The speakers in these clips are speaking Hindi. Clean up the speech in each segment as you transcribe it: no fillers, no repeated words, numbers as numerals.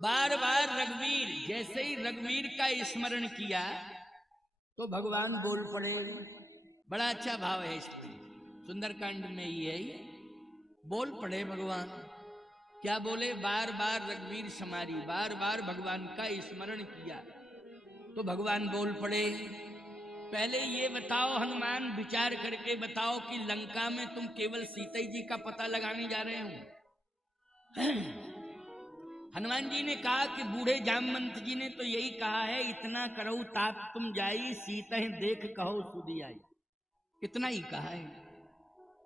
बार बार रघुवीर, जैसे ही रघुवीर का स्मरण किया तो भगवान बोल पड़े। बड़ा अच्छा भाव है इसमें, सुंदरकांड में ही है ये। बोल पड़े भगवान, क्या बोले? बार बार रघुवीर समारी, बार बार भगवान का स्मरण किया तो भगवान बोल पड़े। पहले ये बताओ हनुमान, विचार करके बताओ कि लंका में तुम केवल सीता जी का पता लगाने जा रहे हो? हनुमान जी ने कहा कि बूढ़े जामवंत जी ने तो यही कहा है, इतना करऊ तात तुम जाई, सीता देख कहो सुधी आई। इतना ही कहा है।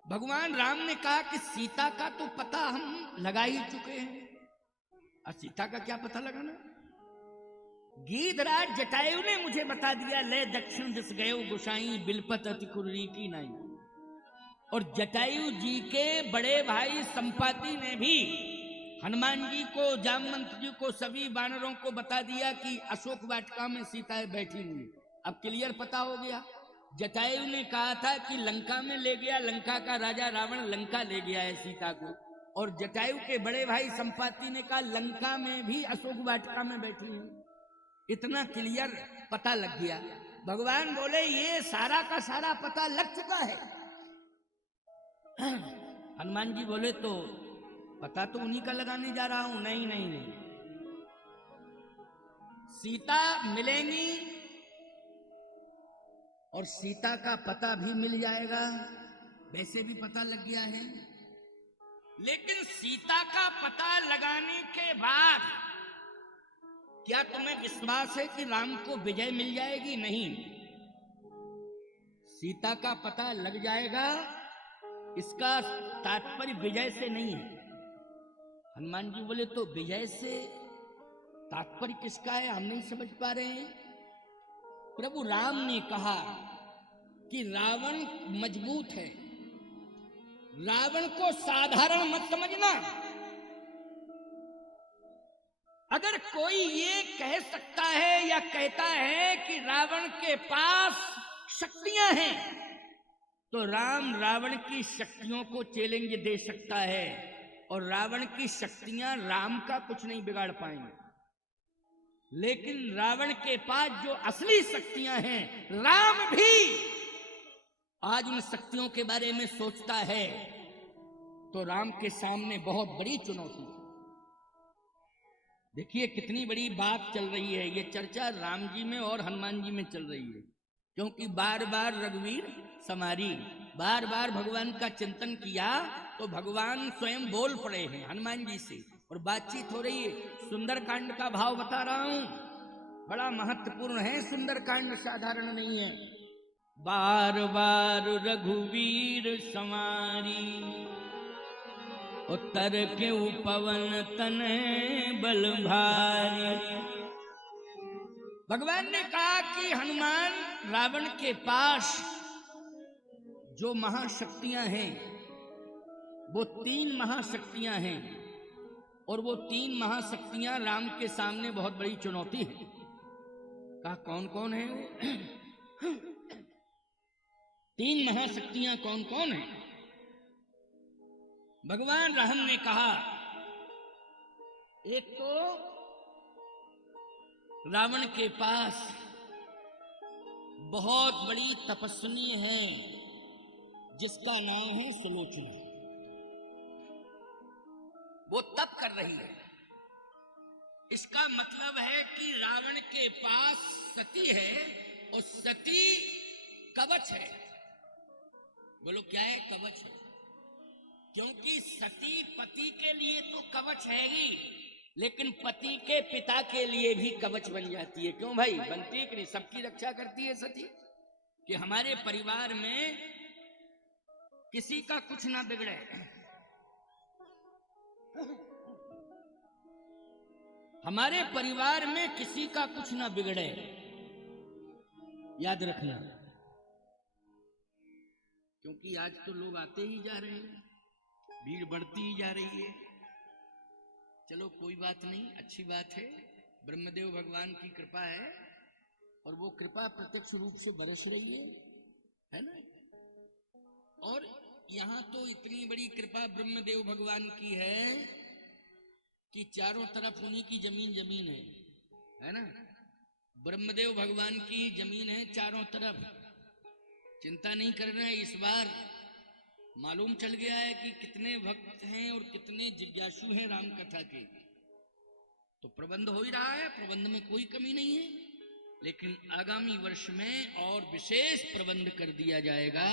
भगवान राम ने कहा कि सीता का तो पता हम लगा ही चुके हैं, और सीता का क्या पता लगाना? गीधराज जटायु ने मुझे बता दिया, ले दक्षिण दिस गयो गुसाई, बिलपत अति कुर्री की नाई। और जटायु जी के बड़े भाई संपाति ने भी हनुमान जी को, जामवंत जी को, सभी वानरों को बता दिया कि अशोक वाटिका में सीता बैठी हुई। अब क्लियर पता हो गया। जटायु ने कहा था कि लंका में ले गया, लंका का राजा रावण लंका ले गया है सीता को, और जटायु के बड़े भाई संपाति ने कहा लंका में भी अशोक वाटिका में बैठी हुई। इतना क्लियर पता लग गया। भगवान बोले ये सारा का सारा पता लग चुका है। हनुमान जी बोले तो पता तो उन्हीं का लगाने जा रहा हूं। नहीं नहीं नहीं, सीता मिलेंगी और सीता का पता भी मिल जाएगा, वैसे भी पता लग गया है। लेकिन सीता का पता लगाने के बाद क्या तुम्हें विश्वास है कि राम को विजय मिल जाएगी? नहीं, सीता का पता लग जाएगा, इसका तात्पर्य विजय से नहीं है। हनुमान जी बोले तो विजय से तात्पर्य किसका है, हम नहीं समझ पा रहे हैं। प्रभु राम ने कहा कि रावण मजबूत है, रावण को साधारण मत समझना। अगर कोई ये कह सकता है या कहता है कि रावण के पास शक्तियां हैं, तो राम रावण की शक्तियों को चैलेंज दे सकता है, और रावण की शक्तियां राम का कुछ नहीं बिगाड़ पाएंगे। लेकिन रावण के पास जो असली शक्तियां हैं, राम भी आज उन शक्तियों के बारे में सोचता है, तो राम के सामने बहुत बड़ी चुनौती है। देखिए कितनी बड़ी बात चल रही है। ये चर्चा राम जी में और हनुमान जी में चल रही है, क्योंकि बार बार रघुवीर समारी, बार बार भगवान का चिंतन किया तो भगवान स्वयं बोल पड़े हैं हनुमान जी से, और बातचीत हो रही है। सुंदरकांड का भाव बता रहा हूं, बड़ा महत्वपूर्ण है सुंदरकांड, साधारण नहीं है। बार बार रघुवीर समारी, उत्तर के पवन तने बल भारी। भगवान ने कहा कि हनुमान, रावण के पास जो महाशक्तियां हैं वो 3 महाशक्तियां हैं, और वो 3 महाशक्तियां राम के सामने बहुत बड़ी चुनौती है। कहा कौन कौन है वो? 3 महाशक्तियां कौन कौन है? भगवान राम ने कहा एक तो रावण के पास बहुत बड़ी तपस्विनी है जिसका नाम है सुलोचना, वो तप कर रही है। इसका मतलब है कि रावण के पास सती है, और सती कवच है। बोलो क्या है? कवच है। क्योंकि सती पति के लिए तो कवच है ही, लेकिन पति के पिता के लिए भी कवच बन जाती है। क्यों भाई? बनती है कि नहीं? सबकी रक्षा करती है सती, कि हमारे परिवार में किसी का कुछ ना बिगड़े। हमारे परिवार में किसी का कुछ ना बिगड़े, याद रखना। क्योंकि आज तो लोग आते ही जा रहे हैं, भीड़ बढ़ती ही जा रही है। चलो कोई बात नहीं, अच्छी बात है, ब्रह्मदेव भगवान की कृपा है, और वो कृपा प्रत्यक्ष रूप से बरस रही है ना। और यहां तो इतनी बड़ी कृपा ब्रह्मदेव भगवान की है कि चारों तरफ उन्हीं की जमीन जमीन है ना। ब्रह्मदेव भगवान की जमीन है चारों तरफ। चिंता नहीं करना है, इस बार मालूम चल गया है कि कितने भक्त हैं और कितने जिज्ञासु हैं राम कथा के। तो प्रबंध हो ही रहा है, प्रबंध में कोई कमी नहीं है, लेकिन आगामी वर्ष में और विशेष प्रबंध कर दिया जाएगा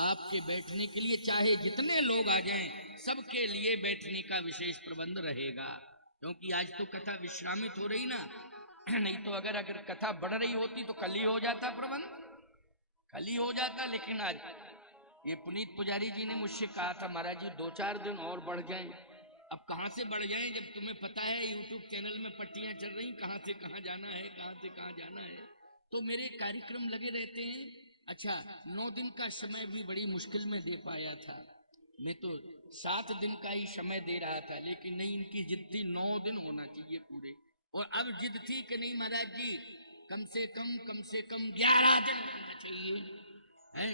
आपके बैठने के लिए। चाहे जितने लोग आ जाएं, सबके लिए बैठने का विशेष प्रबंध रहेगा। क्योंकि आज तो कथा विश्रामित हो रही ना, नहीं तो अगर कथा बढ़ रही होती तो कल ही हो जाता प्रबंध, कल ही हो जाता। लेकिन आज ये पुनीत पुजारी जी ने मुझसे कहा था, महाराज जी 2-4 दिन और बढ़ जाएं। अब कहां से बढ़ जाएं जब तुम्हें पता है यूट्यूब चैनल में पट्टियां चल रही, कहां से कहां जाना है, कहां से कहां जाना है। तो मेरे कार्यक्रम लगे रहते हैं। अच्छा, 9 दिन का समय भी बड़ी मुश्किल में दे पाया था, मैं तो 7 दिन का ही समय दे रहा था, लेकिन नहीं, इनकी जिद थी 9 दिन होना चाहिए पूरे। और अब जिद थी कि नहीं महाराज जी कम से कम 11 दिन होना चाहिए है।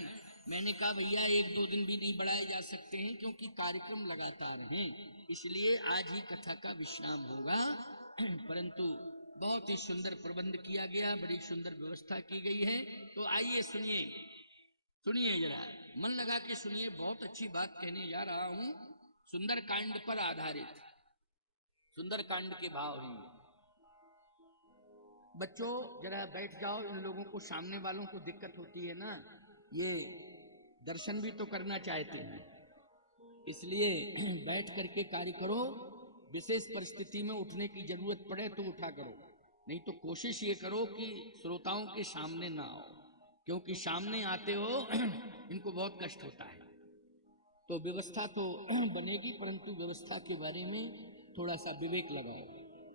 मैंने कहा भैया 1-2 दिन भी नहीं बढ़ाए जा सकते हैं, क्योंकि कार्यक्रम लगातार हैं, इसलिए आज ही कथा का विश्राम होगा। परंतु बहुत ही सुंदर प्रबंध किया गया, बड़ी सुंदर व्यवस्था की गई है। तो आइए सुनिए, सुनिए जरा मन लगा के सुनिए, बहुत अच्छी बात कहने जा रहा हूं। सुंदर कांड पर आधारित, सुंदर कांड के भाव हैं। बच्चों जरा बैठ जाओ, इन लोगों को, सामने वालों को दिक्कत होती है ना, ये दर्शन भी तो करना चाहते हैं, इसलिए बैठ करके कार्य करो। विशेष परिस्थिति में उठने की जरूरत पड़े तो उठा करो, नहीं तो कोशिश ये करो कि श्रोताओं के सामने ना आओ, क्योंकि सामने आते हो इनको बहुत कष्ट होता है। तो व्यवस्था तो बनेगी, परंतु व्यवस्था के बारे में थोड़ा सा विवेक लगाओ।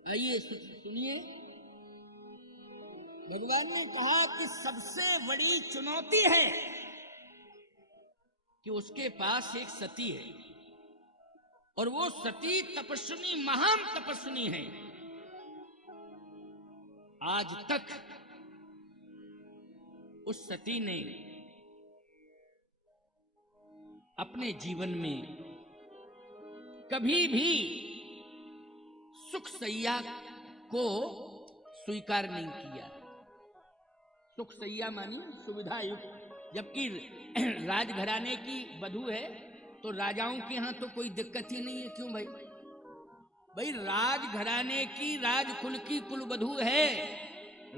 आइए सुनिए, भगवान ने कहा कि सबसे बड़ी चुनौती है कि उसके पास एक सती है, और वो सती तपस्विनी, महान तपस्विनी है। आज तक उस सती ने अपने जीवन में कभी भी सुख सैया को स्वीकार नहीं किया। सुख सैया मानी सुविधा युक्त, जबकि राजघराने की वधू है तो राजाओं के यहां तो कोई दिक्कत ही नहीं है। क्यों भाई? भाई राजघराने की, राजकुल की कुलवधू है,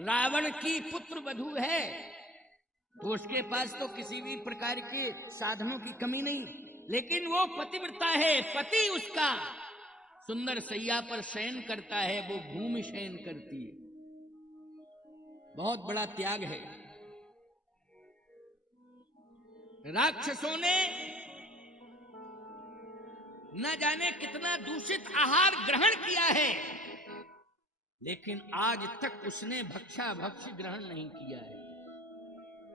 रावण की पुत्र वधू है, तो उसके पास तो किसी भी प्रकार के साधनों की कमी नहीं। लेकिन वो पतिव्रता है, पति उसका सुंदर सैया पर शयन करता है, वो भूमि शयन करती है। बहुत बड़ा त्याग है। राक्षसों ने न जाने कितना दूषित आहार ग्रहण किया है, लेकिन आज तक उसने भक्षा भक्ष ग्रहण नहीं किया है।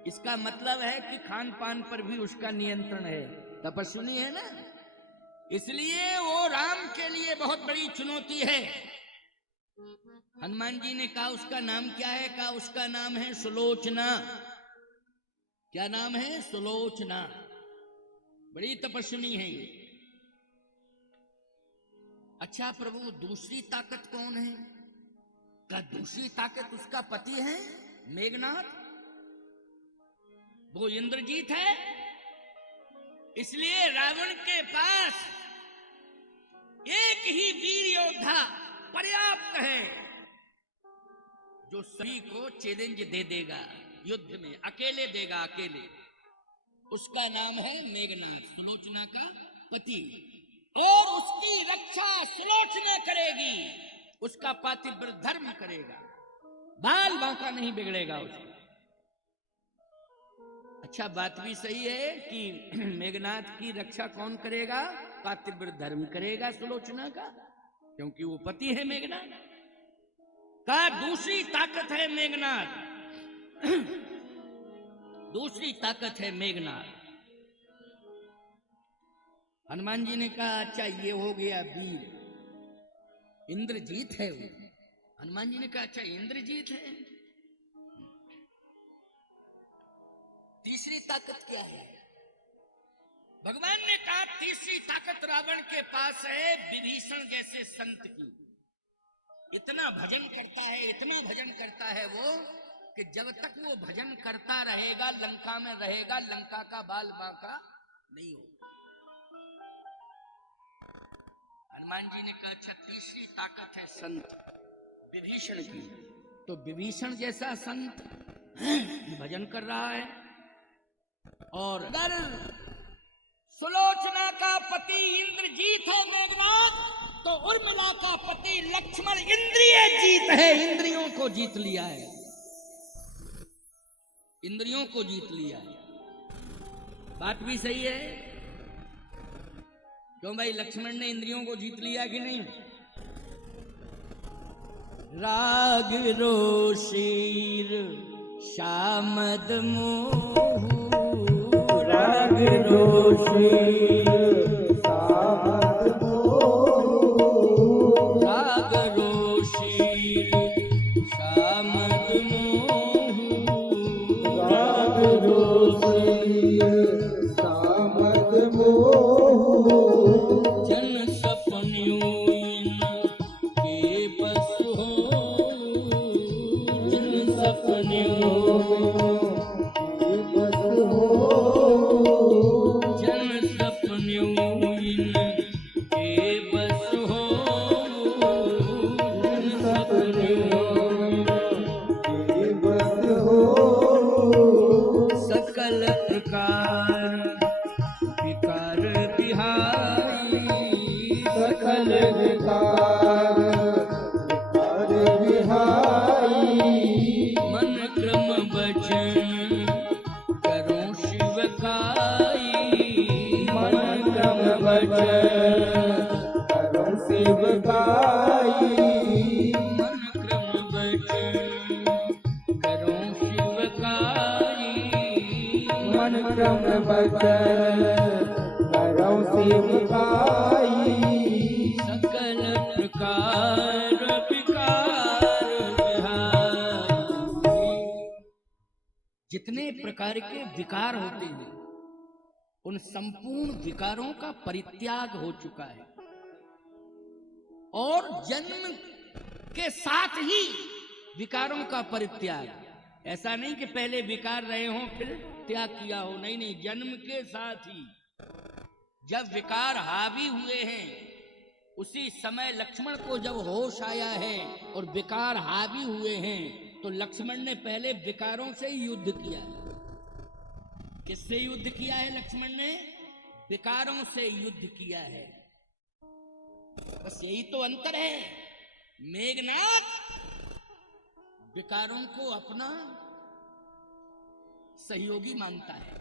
इसका मतलब है कि खान पान पर भी उसका नियंत्रण है, तपस्विनी है ना, इसलिए वो राम के लिए बहुत बड़ी चुनौती है। हनुमान जी ने कहा उसका नाम क्या है? कहा उसका नाम है सुलोचना। क्या नाम है? सुलोचना। बड़ी तपस्विनी है ये। अच्छा प्रभु, दूसरी ताकत कौन है? क्या दूसरी ताकत उसका पति है मेघनाथ, वो इंद्रजीत है। इसलिए रावण के पास एक ही वीर योद्धा पर्याप्त है, जो सभी को चैलेंज दे देगा युद्ध में, अकेले देगा, अकेले। उसका नाम है मेघनाथ, सुलोचना का पति, और उसकी रक्षा सुलोचना करेगी, उसका पातिव्रत धर्म करेगा, बाल बांका नहीं बिगड़ेगा उसका। अच्छा, बात भी सही है कि मेघनाथ की रक्षा कौन करेगा? पातिव्रत धर्म करेगा सुलोचना का, क्योंकि वो पति है मेघनाथ का। दूसरी ताकत है मेघनाथ, दूसरी ताकत है मेघनाथ। हनुमान जी ने कहा अच्छा ये हो गया वीर, इंद्रजीत है वो। हनुमान जी ने कहा अच्छा इंद्रजीत है, तीसरी ताकत क्या है? भगवान ने कहा तीसरी ताकत रावण के पास है विभीषण जैसे संत की। इतना भजन करता है, इतना भजन करता है वो कि जब तक वो भजन करता रहेगा, लंका में रहेगा, लंका का बाल बांका नहीं होगा। हनुमान जी ने कहा अच्छा तीसरी ताकत है संत विभीषण की, तो विभीषण जैसा संत भजन कर रहा है। और अगर सुलोचना का पति इंद्रजीत है मेघनाथ, तो उर्मिला का पति लक्ष्मण इंद्रिय जीत है, इंद्रियों को जीत लिया है, इंद्रियों को जीत लिया है। बात भी सही है, क्यों भाई लक्ष्मण ने इंद्रियों को जीत लिया कि नहीं? राग रोशीर शामद मोह, राग रोशीर शामद मोह, राग रोशीर शामद मोह, राग रोशीर शामद मोह, जन सपन्यों के बस हो, जन सपन्यों के बस हो, जन सपन्यों के बस हो, जन सपन्यों के बस हो, सकल प्रकार विकार बिहारी, सकल विकार विकार बिहारी, मन क्रम वचन करो शिव खाई, मन क्रम वचन करो शिव खाई, मन क्रम वचन करो शिव खाई, मन क्रम वचन करो शिव खाई, सकल प्रकार विकार बिहारी। जितने प्रकार के विकार होते हैं उन संपूर्ण विकारों का परित्याग हो चुका है, और जन्म के साथ ही विकारों का परित्याग। ऐसा नहीं कि पहले विकार रहे हों फिर त्याग किया हो, नहीं नहीं, जन्म के साथ ही जब विकार हावी हुए हैं उसी समय लक्ष्मण को जब होश आया है और विकार हावी हुए हैं, तो लक्ष्मण ने पहले विकारों से ही युद्ध किया है। किससे युद्ध किया है लक्ष्मण ने? विकारों से युद्ध किया है। बस यही तो अंतर है। मेघनाथ विकारों को अपना सहयोगी मानता है।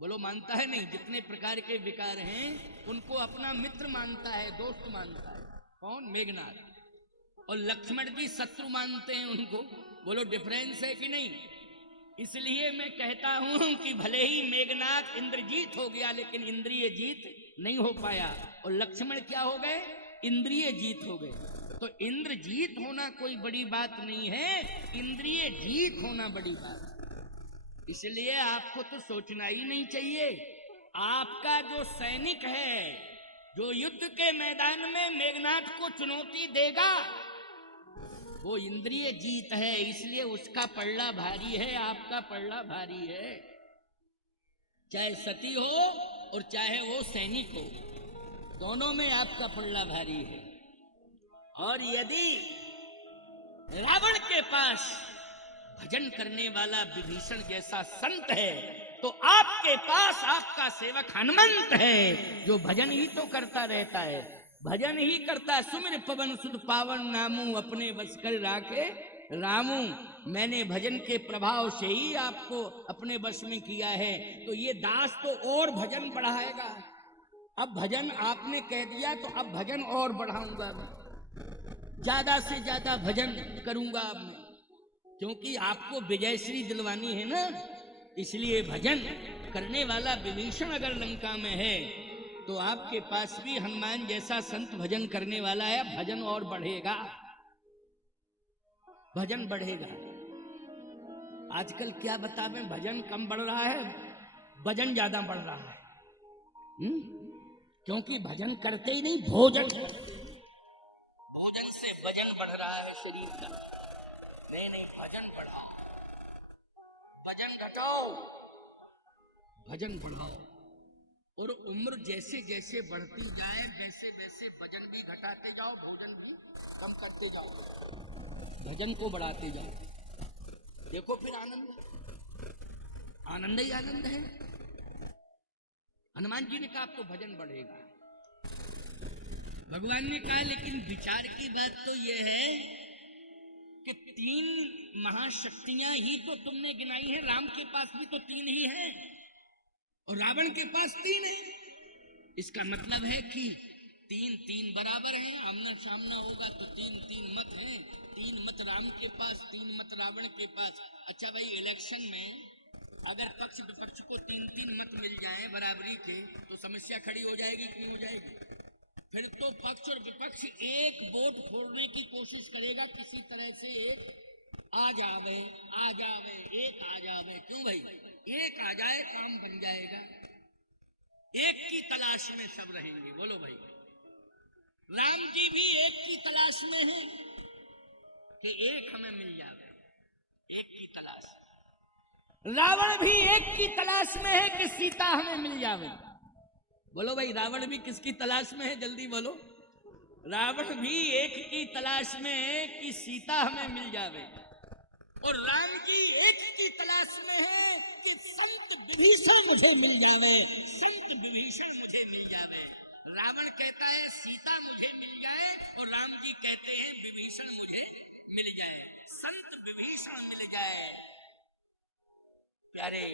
बोलो मानता है नहीं? जितने प्रकार के विकार हैं उनको अपना मित्र मानता है, दोस्त मानता है। कौन? मेघनाथ। और लक्ष्मण जी शत्रु मानते हैं उनको। बोलो डिफरेंस है कि नहीं? इसलिए मैं कहता हूं कि भले ही मेघनाथ इंद्रजीत हो गया लेकिन इंद्रिय जीत नहीं हो पाया, और लक्ष्मण क्या हो गए? इंद्रिय जीत हो गए। तो इंद्रजीत होना कोई बड़ी बात नहीं है, इंद्रिय जीत होना बड़ी बात है। इसलिए आपको तो सोचना ही नहीं चाहिए। आपका जो सैनिक है, जो युद्ध के मैदान में मेघनाथ को चुनौती देगा, वो इंद्रिय जीत है। इसलिए उसका पल्ला भारी है, आपका पल्ला भारी है। चाहे सती हो और चाहे वो सैनिक हो, दोनों में आपका पल्ला भारी है। और यदि रावण के पास भजन करने वाला विभीषण जैसा संत है, तो आपके पास आपका सेवक हनुमंत है, जो भजन ही तो करता रहता है। भजन ही करता है। सुमिर पवन सुध पावन नामू, अपने बस कर राखे रामू। मैंने भजन के प्रभाव से ही आपको अपने बस में किया है। तो ये दास तो और भजन बढ़ाएगा। अब भजन आपने कह दिया तो अब भजन और बढ़ाऊंगा मैं, ज्यादा से ज्यादा भजन करूंगा अब मैं, क्योंकि आपको विजयश्री दिलवानी है ना। इसलिए भजन करने वाला विभीषण अगर लंका में है तो आपके पास भी हनुमान जैसा संत भजन करने वाला है। भजन और बढ़ेगा, भजन बढ़ेगा। आजकल क्या बतावें, भजन कम बढ़ रहा है, भजन ज्यादा बढ़ रहा है। क्योंकि भजन करते ही नहीं, भोजन भोजन से वजन बढ़ रहा है शरीर का। नहीं नहीं, भजन बढ़ाओ, वजन घटाओ, भजन बढ़ाओ। और उम्र जैसे जैसे बढ़ती जाए वैसे वैसे वजन भी घटाते जाओ, भोजन भी कम करते जाओ, भजन को बढ़ाते जाओ। देखो फिर आनंद ही आनंद है। हनुमान जी ने कहा अब तो भजन बढ़ेगा। भगवान ने कहा लेकिन विचार की बात तो यह है कि 3 महाशक्तियां ही तो तुमने गिनाई है, राम के पास भी तो 3 ही हैं और रावण के पास 3 है। इसका मतलब है कि 3 बराबर हैं, आमना सामना होगा तो 3 मत हैं, 3 मत राम के पास, 3 मत रावण के पास। अच्छा भाई, इलेक्शन में अगर पक्ष विपक्ष को 3 मत मिल जाएं बराबरी के तो समस्या खड़ी हो जाएगी कि नहीं हो जाएगी? फिर तो पक्ष और विपक्ष एक वोट फोड़ने की कोशिश करेगा, किसी तरह से एक आ जावे, एक आ जावे। क्यों भाई? एक आ जाए काम बन जाएगा। एक की तलाश में सब रहेंगे। बोलो भाई, राम जी भी एक की तलाश में हैं कि एक हमें मिल जावे, एक की तलाश। रावण भी एक की तलाश में है कि सीता हमें मिल जावे। बोलो भाई, रावण भी किसकी तलाश में है? जल्दी बोलो। रावण भी एक की तलाश में है कि सीता हमें मिल जावे, और राम जी एक की तलाश में है कि संत विभीषण मुझे मिल जावे, संत विभीषण मुझे मिल जावे। रावण कहता है सीता मुझे मिल जाए और राम जी कहते हैं विभीषण मुझे मिल जाए, संत विभीषण मिल जाए। प्यारे,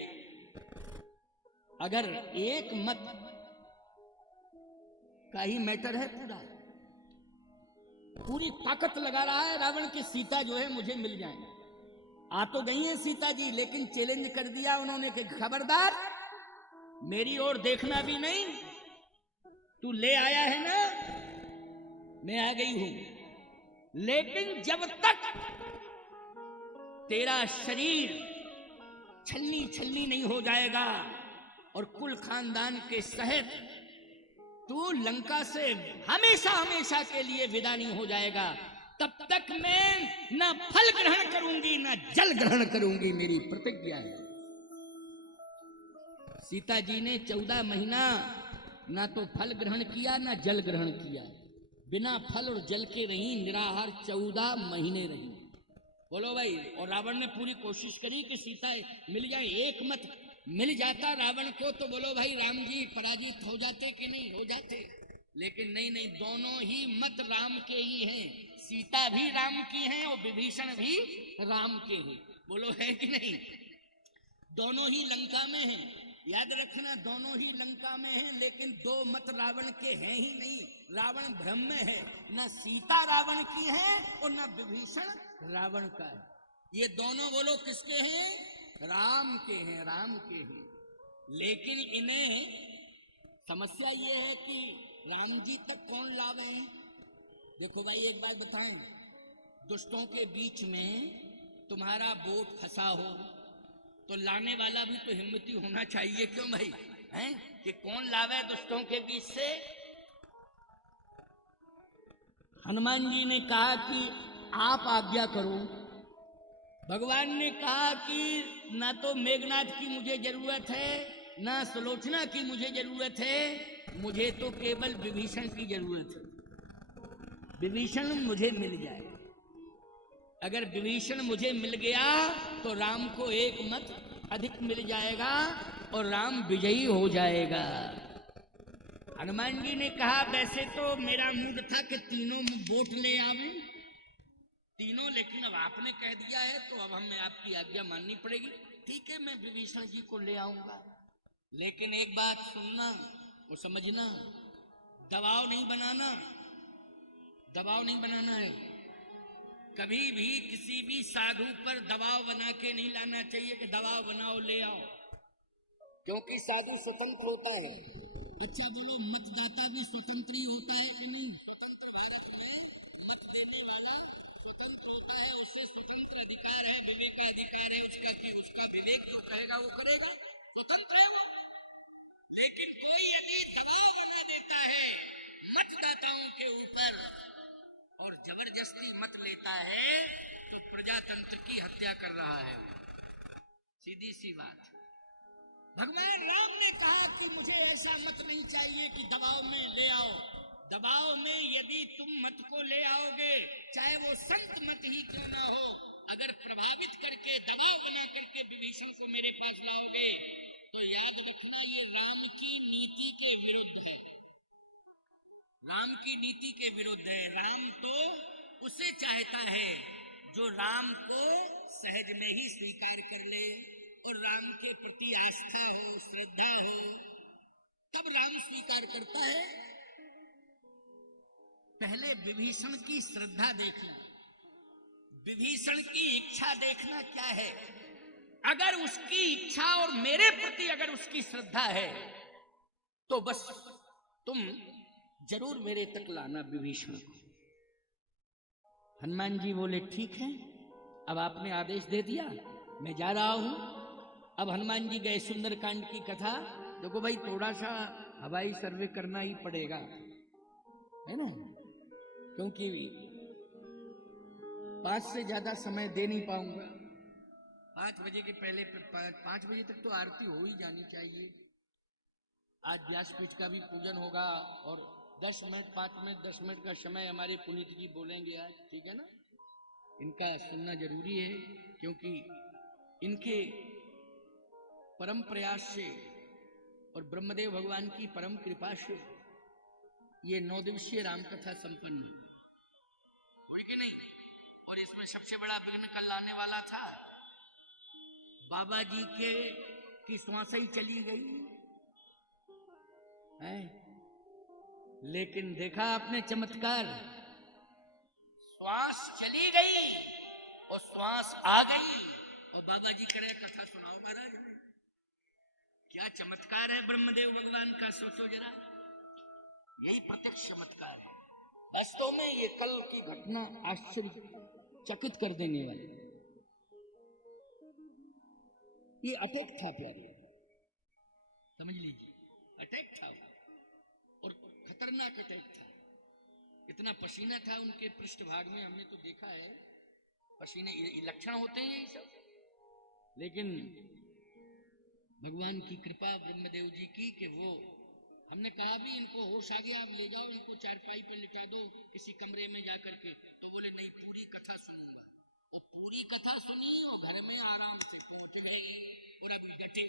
अगर एक मत का ही मैटर है, पूरी ताकत लगा रहा है रावण की सीता जो है मुझे मिल जाए। आ तो गई है सीता जी, लेकिन चैलेंज कर दिया उन्होंने कि खबरदार मेरी ओर देखना भी नहीं, तू ले आया है ना, मैं आ गई हूं, लेकिन जब तक तेरा शरीर छलनी छलनी नहीं हो जाएगा और कुल खानदान के सहित तू लंका से हमेशा हमेशा के लिए विदा नहीं हो जाएगा, तब तक मैं ना फल ग्रहण करूंगी ना जल ग्रहण करूंगी, मेरी प्रतिज्ञा है। सीता जी ने 14 महीना ना तो फल ग्रहण किया ना जल ग्रहण किया, बिना फल और जल के रही निराहार 14 महीने रही। बोलो भाई, और रावण ने पूरी कोशिश करी कि सीता मिल जाए, एक मत मिल जाता रावण को तो बोलो भाई राम जी पराजित हो जाते कि नहीं हो जाते। लेकिन नहीं नहीं, दोनों ही मत राम के ही हैं, सीता भी राम की हैं और विभीषण भी राम के हैं। बोलो है कि नहीं? दोनों ही लंका में हैं, याद रखना, दोनों ही लंका में हैं, लेकिन 2 मत रावण के हैं ही नहीं। रावण भ्रम में है, न सीता रावण की है और न विभीषण रावण का है। ये दोनों बोलो किसके हैं? राम के हैं, राम के हैं। लेकिन इन्हें समस्या ये है कि राम जी तक कौन लावे हैं। देखो भाई, एक बात बताएं, दुष्टों के बीच में तुम्हारा वोट फंसा हो तो लाने वाला भी तो हिम्मती होना चाहिए। क्यों भाई? हैं कि कौन लावे दुष्टों के बीच से? हनुमान जी ने कहा कि आप आज्ञा करो। भगवान ने कहा कि ना तो मेघनाथ की मुझे जरूरत है ना सुलोचना की मुझे जरूरत है, मुझे तो केवल विभीषण की जरूरत है। विभीषण मुझे मिल जाए, अगर विभीषण मुझे मिल गया तो राम को एक मत अधिक मिल जाएगा और राम विजयी हो जाएगा। हनुमान जी ने कहा वैसे तो मेरा मूड था कि तीनों वोट ले आवे, तीनों, लेकिन अब आपने कह दिया है तो अब हमें आपकी आज्ञा माननी पड़ेगी। ठीक है, मैं विभीषण जी को ले आऊंगा, लेकिन एक बात सुनना और समझना, दबाव नहीं बनाना, दबाव नहीं बनाना है। कभी भी किसी भी साधु पर दबाव बना के नहीं लाना चाहिए कि दबाव बनाओ ले आओ, क्योंकि साधु स्वतंत्र होता है। अच्छा बोलो, मतदाता भी स्वतंत्र ही होता है कि नहीं? विवेकाधिकार है उसका कि उसका विवेक जो कहेगा वो करेगा, स्वतंत्र है वो। लेकिन कोई यदि के ऊपर और जबरदस्ती मत लेता है तो प्रजातंत्र की हत्या कर रहा है। सीधी सी बात। भगवान राम ने कहा कि मुझे ऐसा मत नहीं चाहिए कि दबाव में ले आओ। दबाव में यदि तुम मत को ले आओगे, चाहे वो संत मत ही क्यों ना हो, अगर प्रभावित करके दबाव बना करके विभीषण को मेरे पास लाओगे तो याद रखना ये राम की नीति के विरुद्ध है। राम की नीति के विरुद्ध है। राम तो उसे चाहता है जो राम को सहज में ही स्वीकार कर ले और राम के प्रति आस्था हो, श्रद्धा हो, तब राम स्वीकार करता है। पहले विभीषण की श्रद्धा देखना, विभीषण की इच्छा देखना क्या है। अगर उसकी इच्छा और मेरे प्रति अगर उसकी श्रद्धा है तो बस तुम जरूर मेरे तक लाना विभीषण को। हनुमान जी बोले ठीक है, अब आपने आदेश दे दिया, मैं जा रहा हूं। अब हनुमान जी गए सुंदरकांड की कथा। देखो भाई, थोड़ा सा हवाई सर्वे करना ही पड़ेगा, है ना, क्योंकि 5 से ज्यादा समय दे नहीं पाऊंगा। 5 बजे के पहले 5 बजे तक तो आरती हो ही जानी चाहिए। आज व्यासपीठ का भी पूजन होगा और 10 मिनट 5 मिनट 10 मिनट का समय हमारे पुनीत जी बोलेंगे आज, ठीक है ना। इनका सुनना जरूरी है क्योंकि इनके परम प्रयास से और ब्रह्मदेव भगवान की परम कृपा से ये 9 दिवसीय रामकथा संपन्न हुई कि नहीं। और इसमें सबसे बड़ा विघ्न कल आने वाला था। बाबा जी की श्वास ही चली गई है, लेकिन देखा आपने चमत्कार, श्वास चली गई और श्वास आ गई और बाबा जी कह रहे कथा सुनाओ महाराज। क्या चमत्कार है ब्रह्मदेव भगवान का, सोचो जरा। यही प्रत्यक्ष चमत्कार है। वास्तव में ये कल की घटना आश्चर्यचकित कर देने वाली। ये अटैक था प्यारे, समझ लीजिए, अटैक था और खतरनाक अटैक था। इतना पसीना था उनके पृष्ठभाग में, हमने तो देखा है पसीने, ये लक्षण होते हैं ये सब। लेकिन भगवान की कृपा ब्रह्मदेव जी की कि वो, हमने कहा भी इनको होश आ गया, अब ले जाओ इनको चारपाई पे लिटा दो किसी कमरे में जाकर के, तो बोले नहीं पूरी कथा सुनूंगा। और पूरी कथा सुनी और घर में आराम से और अब डटे।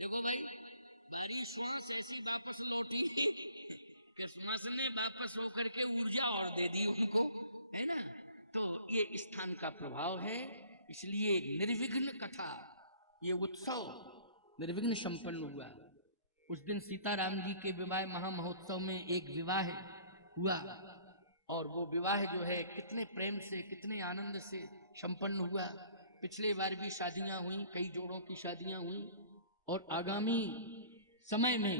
देखो भाई, बारी श्वास ऐसी वापस लौटी कि श्वास ने वापस होकर के ऊर्जा और दे दी उनको, है ना। तो ये स्थान का प्रभाव है, इसलिए निर्विघ्न कथा, ये उत्सव निर्विघ्न संपन्न हुआ। उस दिन सीताराम जी के विवाह महामहोत्सव में एक विवाह हुआ और वो विवाह जो है कितने प्रेम से, कितने आनंद से संपन्न हुआ। पिछले बार भी शादियां हुई, कई जोड़ों की शादियां हुई और आगामी समय में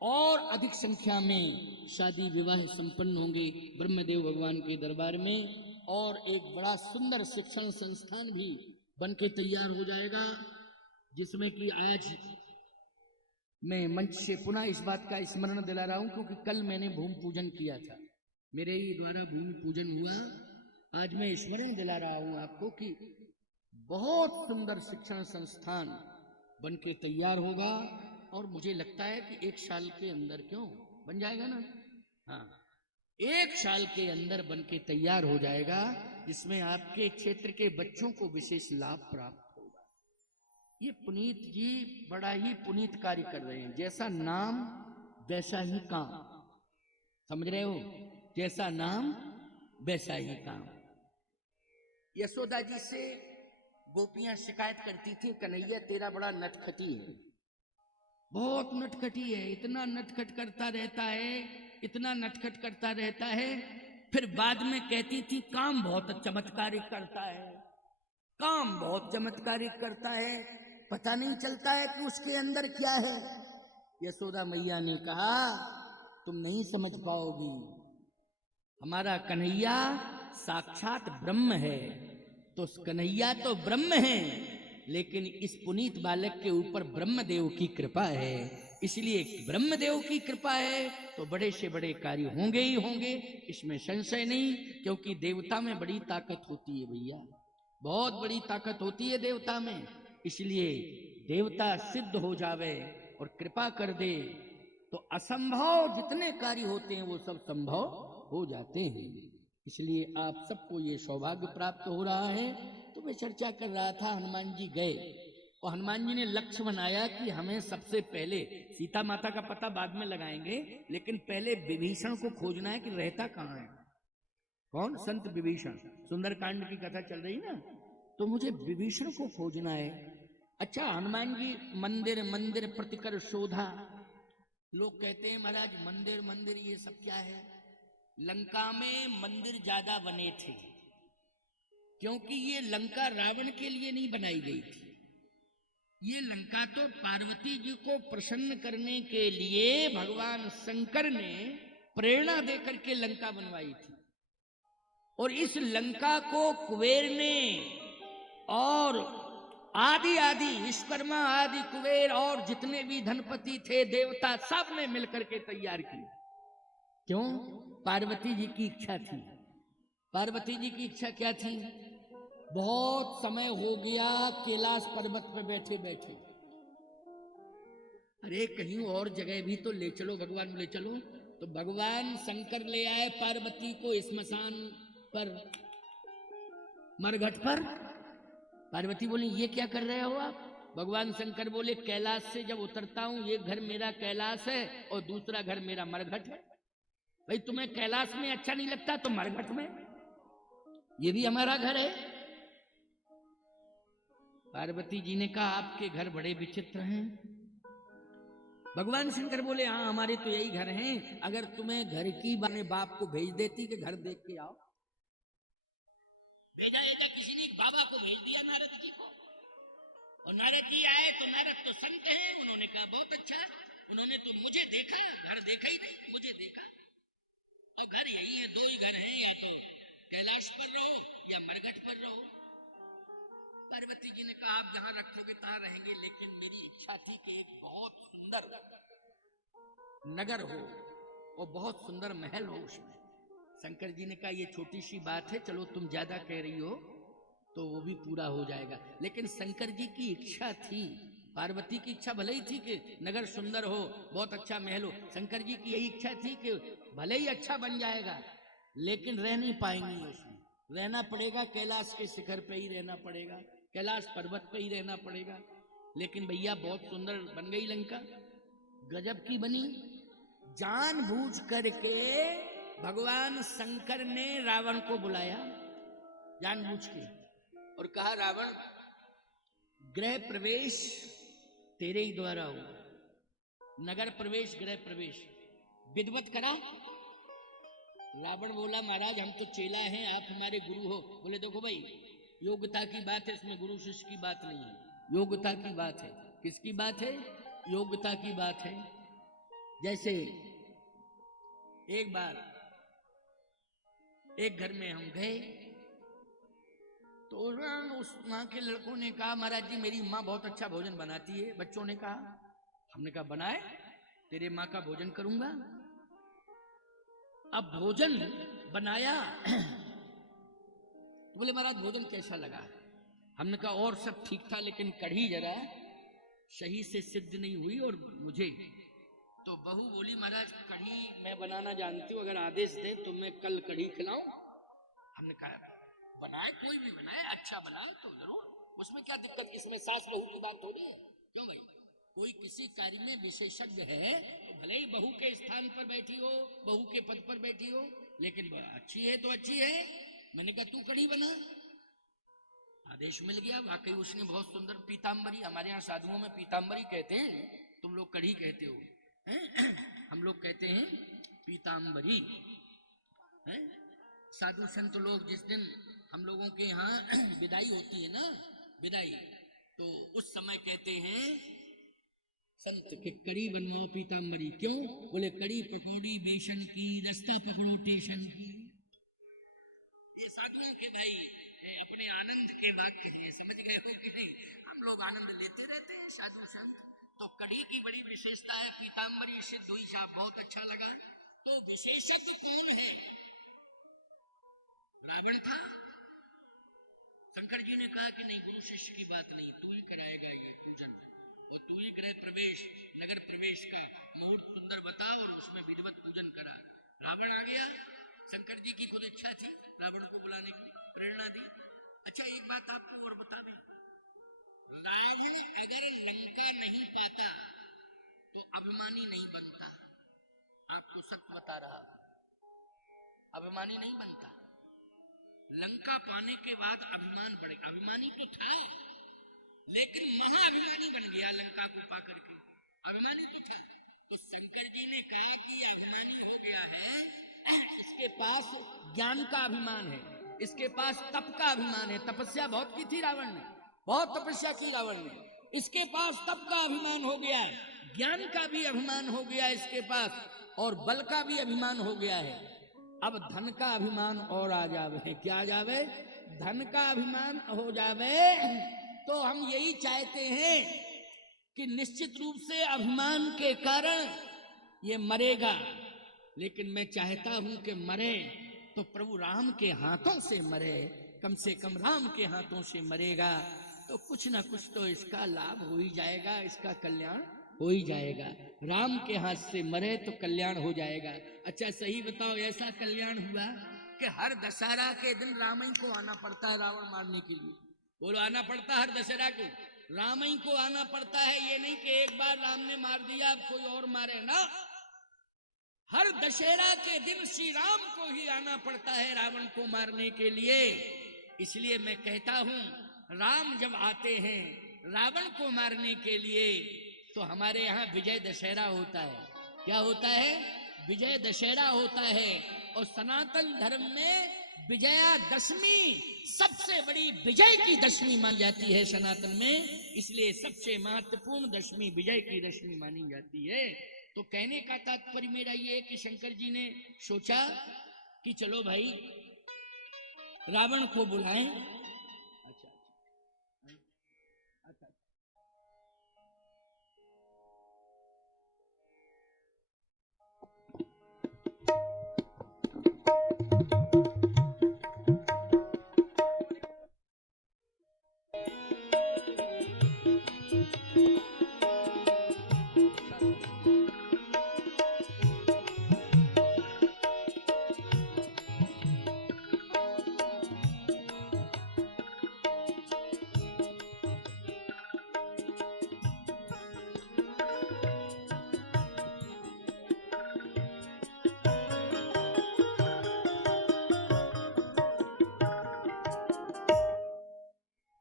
और अधिक संख्या में शादी विवाह संपन्न होंगे ब्रह्मदेव भगवान के दरबार में। और एक बड़ा सुंदर शिक्षण संस्थान भी बनके तैयार हो जाएगा, जिसमें कि आज मैं मंच से पुनः इस बात का स्मरण दिला रहा हूं क्योंकि कल मैंने भूमि पूजन किया था, मेरे ही द्वारा भूमि पूजन हुआ। आज मैं स्मरण दिला रहा हूं आपको कि बहुत सुंदर शिक्षण संस्थान बनके तैयार होगा और मुझे लगता है कि 1 साल के अंदर, क्यों बन जाएगा ना, हाँ 1 साल के अंदर बनके तैयार हो जाएगा, जिसमें आपके क्षेत्र के बच्चों को विशेष लाभ प्राप्त होगा। ये पुनीत जी बड़ा ही पुनीत कार्य कर रहे हैं। जैसा नाम वैसा ही काम, समझ रहे हो, जैसा नाम वैसा ही काम। यशोदा जी से गोपियां शिकायत करती थी, कन्हैया तेरा बड़ा नटखटी है, बहुत नटखटी है, इतना नटखट करता रहता है, इतना नटखट करता रहता है। फिर बाद में कहती थी काम बहुत चमत्कारिक करता है, काम बहुत चमत्कारिक करता है, पता नहीं चलता है कि उसके अंदर क्या है। यशोदा मैया ने कहा तुम नहीं समझ पाओगी, हमारा कन्हैया साक्षात ब्रह्म है। तो कन्हैया तो ब्रह्म है, लेकिन इस पुनीत बालक के ऊपर ब्रह्मदेव की कृपा है, इसलिए ब्रह्मदेव की कृपा है तो बड़े से बड़े कार्य होंगे ही होंगे, इसमें संशय नहीं। क्योंकि देवता में बड़ी ताकत होती है भैया, बहुत बड़ी ताकत होती है देवता में। इसलिए देवता सिद्ध हो जावे और कृपा कर दे तो असंभव जितने कार्य होते हैं वो सब संभव हो जाते हैं। इसलिए आप सबको ये सौभाग्य प्राप्त हो रहा है। तो मैं चर्चा कर रहा था, हनुमान जी गए और हनुमान जी ने लक्ष्य बनाया कि हमें सबसे पहले सीता माता का पता बाद में लगाएंगे, लेकिन पहले विभीषण को खोजना है कि रहता कहाँ है। कौन? संत विभीषण। सुंदरकांड की कथा चल रही ना, तो मुझे विभीषण को खोजना है। अच्छा, हनुमान जी मंदिर मंदिर प्रतिकर शोधा। लोग कहते हैं महाराज मंदिर मंदिर ये सब क्या है? लंका में मंदिर ज्यादा बने थे, क्योंकि ये लंका रावण के लिए नहीं बनाई गई थी। ये लंका तो पार्वती जी को प्रसन्न करने के लिए भगवान शंकर ने प्रेरणा देकर के लंका बनवाई थी। और इस लंका को कुबेर ने और आदि आदि विश्वकर्मा आदि कुबेर और जितने भी धनपति थे देवता सब ने मिलकर के तैयार किया। क्यों? पार्वती जी की इच्छा थी। पार्वती जी की इच्छा क्या थी? बहुत समय हो गया कैलाश पर्वत पर बैठे बैठे, अरे कहीं और जगह भी तो ले चलो, भगवान ले चलो। तो भगवान शंकर ले आए पार्वती को स्मशान पर, मरघट पर। पार्वती बोली ये क्या कर रहे हो आप? भगवान शंकर बोले कैलाश से जब उतरता हूं, एक घर मेरा कैलाश है और दूसरा घर मेरा मरघट है। भाई तुम्हें कैलाश में अच्छा नहीं लगता तो मरघट में, ये भी हमारा घर है। पार्वती जी ने कहा आपके घर बड़े विचित्र हैं। भगवान शंकर बोले हाँ हमारे तो यही घर हैं। अगर तुम्हें घर की बाप को भेज देती कि घर देख के आओ, भेजा किसी ने बाबा को भेज दिया नारद जी को, और नारद जी आए तो नारद तो संत हैं, उन्होंने कहा बहुत अच्छा, उन्होंने तो मुझे देखा, घर देखा ही नहीं, मुझे देखा। और घर यही है, दो ही घर हैं, या तो कैलाश पर रहो या मरघट पर रहो। पार्वती जी ने कहा आप जहां रखोगे तहां रहेंगे, लेकिन मेरी इच्छा थी कि एक बहुत सुंदर नगर हो और बहुत सुंदर महल हो उसमें। शंकर जी ने कहा ये छोटी सी बात है, चलो तुम ज्यादा कह रही हो तो वो भी पूरा हो जाएगा। लेकिन शंकर जी की इच्छा थी, पार्वती की इच्छा भले ही थी कि नगर सुंदर हो, बहुत अच्छा महल हो। शंकर जी की यही इच्छा थी कि भले ही अच्छा बन जाएगा लेकिन रह नहीं पाएंगी उसमें, रहना पड़ेगा कैलाश के शिखर पे ही रहना पड़ेगा, कैलाश पर्वत पे ही रहना पड़ेगा। लेकिन भैया बहुत सुंदर बन गई लंका, गजब की बनी। जानबूझ करके भगवान शंकर ने रावण को बुलाया जानबूझ के और कहा रावण गृह प्रवेश तेरे ही द्वारा हो, नगर प्रवेश गृह प्रवेश विधिवत करा। रावण बोला महाराज हम तो चेला हैं, आप हमारे गुरु हो। बोले देखो भाई योग्यता की बात है, इसमें गुरु शिष्य की बात नहीं है, योग्यता की बात है। किसकी बात है? योग्यता की बात है। जैसे एक बार एक घर में हम गए तो उस माँ के लड़कों ने कहा महाराज जी मेरी माँ बहुत अच्छा भोजन बनाती है। बच्चों ने कहा, हमने कहा बनाए, तेरे माँ का भोजन करूंगा। अब भोजन बनाया तो बोले महाराज भोजन कैसा लगा? हमने कहा और सब ठीक था लेकिन कढ़ी जरा सही से सिद्ध नहीं हुई और मुझे। तो बहू बोली महाराज कढ़ी मैं बनाना जानती हूँ, अगर आदेश दे तो मैं कल कढ़ी खिलाऊं। हमने कहा बनाए, कोई भी बनाए, अच्छा बनाए तो जरूर, उसमें क्या दिक्कत, इसमें सास बहू की बात हो रही है। क्यों भाई, कोई किसी कार्य में विशेषज्ञ है तो भले ही बहू के स्थान पर बैठी हो, बहू के पद पर बैठी हो, लेकिन अच्छी है तो अच्छी है। मैंने कहा तू कढ़ी बना। आदेश मिल गया, वाकई उसने बहुत सुंदर पीताम्बरी, हमारे यहाँ साधुओं में पीताम्बरी कहते हैं, तुम लोग कढ़ी कहते हो, हम लोग कहते हैं पीताम्बरी। साधु संत लोग जिस दिन हम लोगों के यहाँ विदाई होती है ना, विदाई, तो उस समय कहते हैं संत के कड़ी बनवाओ पीताम्बरी। क्यों? बोले कड़ी पकौड़ी बेसन की, रास्ता पकड़ो टेशन की। ये साधुओं के भाई अपने आनंद के वाक्य हैं, समझ गए हो कि नहीं? हम लोग आनंद लेते रहते हैं साधु संत, तो कड़ी की बड़ी विशेषता है, पीताम्बरी सिद्ध हुई साहब, बहुत अच्छा लगा। तो विशेषज्ञ कौन है? रावण था। शंकर जी ने कहा कि नहीं, गुरु शिष्य की बात नहीं, तू ही कराएगा ये पूजन, और तू ही गृह प्रवेश, नगर प्रवेश का मुहूर्त सुंदर बता और उसमें विधिवत पूजन करा। रावण आ गया। शंकर जी की खुद इच्छा थी रावण को बुलाने की, प्रेरणा दी। अच्छा, एक बात आपको और बता दें, रावण अगर लंका नहीं पाता तो अभिमानी नहीं बनता। आपको सत्य बता रहा, अभिमानी नहीं बनता। लंका पाने के बाद अभिमान बढ़ेगा। अभिमानी तो था लेकिन महाअभिमानी बन गया लंका को पा करके। अभिमानी तो था, तो शंकर जी ने कहा कि अभिमानी हो गया है, इसके पास ज्ञान का अभिमान है, इसके पास तप का अभिमान है। तपस्या बहुत की थी रावण ने, बहुत तपस्या की रावण ने। इसके पास तप का अभिमान हो गया है, ज्ञान का भी अभिमान हो गया है इसके पास, और बल का भी अभिमान हो गया है। अब धन का अभिमान और आ जावे। क्या आ जावे? धन का अभिमान हो जावे। तो हम यही चाहते हैं कि निश्चित रूप से अभिमान के कारण ये मरेगा, लेकिन मैं चाहता हूं कि मरे तो प्रभु राम के हाथों से मरे, कम से कम राम के हाथों से मरेगा तो कुछ ना कुछ तो इसका लाभ हो ही जाएगा, इसका कल्याण हो ही जाएगा। राम के हाथ से मरे तो कल्याण हो जाएगा। अच्छा सही बताओ, ऐसा कल्याण हुआ कि हर दशहरा के दिन राम ही को आना पड़ता है रावण मारने के लिए। बोलो, आना पड़ता हर दशहरा को, राम ही को आना पड़ता है। ये नहीं कि एक बार राम ने मार दिया अब कोई और मारे ना, हर दशहरा के दिन श्री राम को ही आना पड़ता है रावण को मारने के लिए। इसलिए मैं कहता हूं, राम जब आते हैं रावण को मारने के लिए तो हमारे यहाँ विजय दशहरा होता है। क्या होता है? विजय दशहरा होता है। और सनातन धर्म में विजयादशमी सबसे बड़ी विजय की दशमी मानी जाती है सनातन में, इसलिए सबसे महत्वपूर्ण दशमी विजय की दशमी मानी जाती है। तो कहने का तात्पर्य मेरा ये कि शंकर जी ने सोचा कि चलो भाई रावण को बुलाएं। अच्छा अच्छा,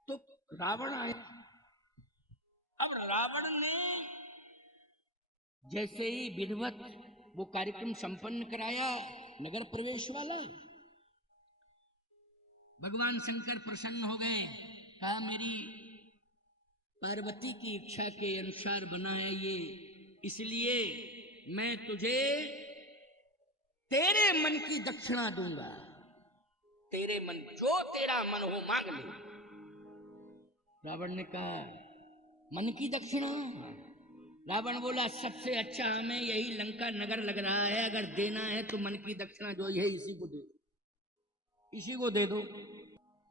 तो रावण आया। अब रावण ने जैसे ही विधिवत वो कार्यक्रम संपन्न कराया, नगर प्रवेश वाला, भगवान शंकर प्रसन्न हो गए। कहा मेरी पार्वती की इच्छा के अनुसार बना है ये, इसलिए मैं तुझे तेरे मन की दक्षिणा दूंगा। तेरे मन, जो तेरा मन हो मांग ले। रावण ने कहा मन की दक्षिणा? रावण बोला सबसे अच्छा हमें यही लंका नगर लग रहा है, अगर देना है तो मन की दक्षिणा जो है इसी को दे, इसी को दे दो।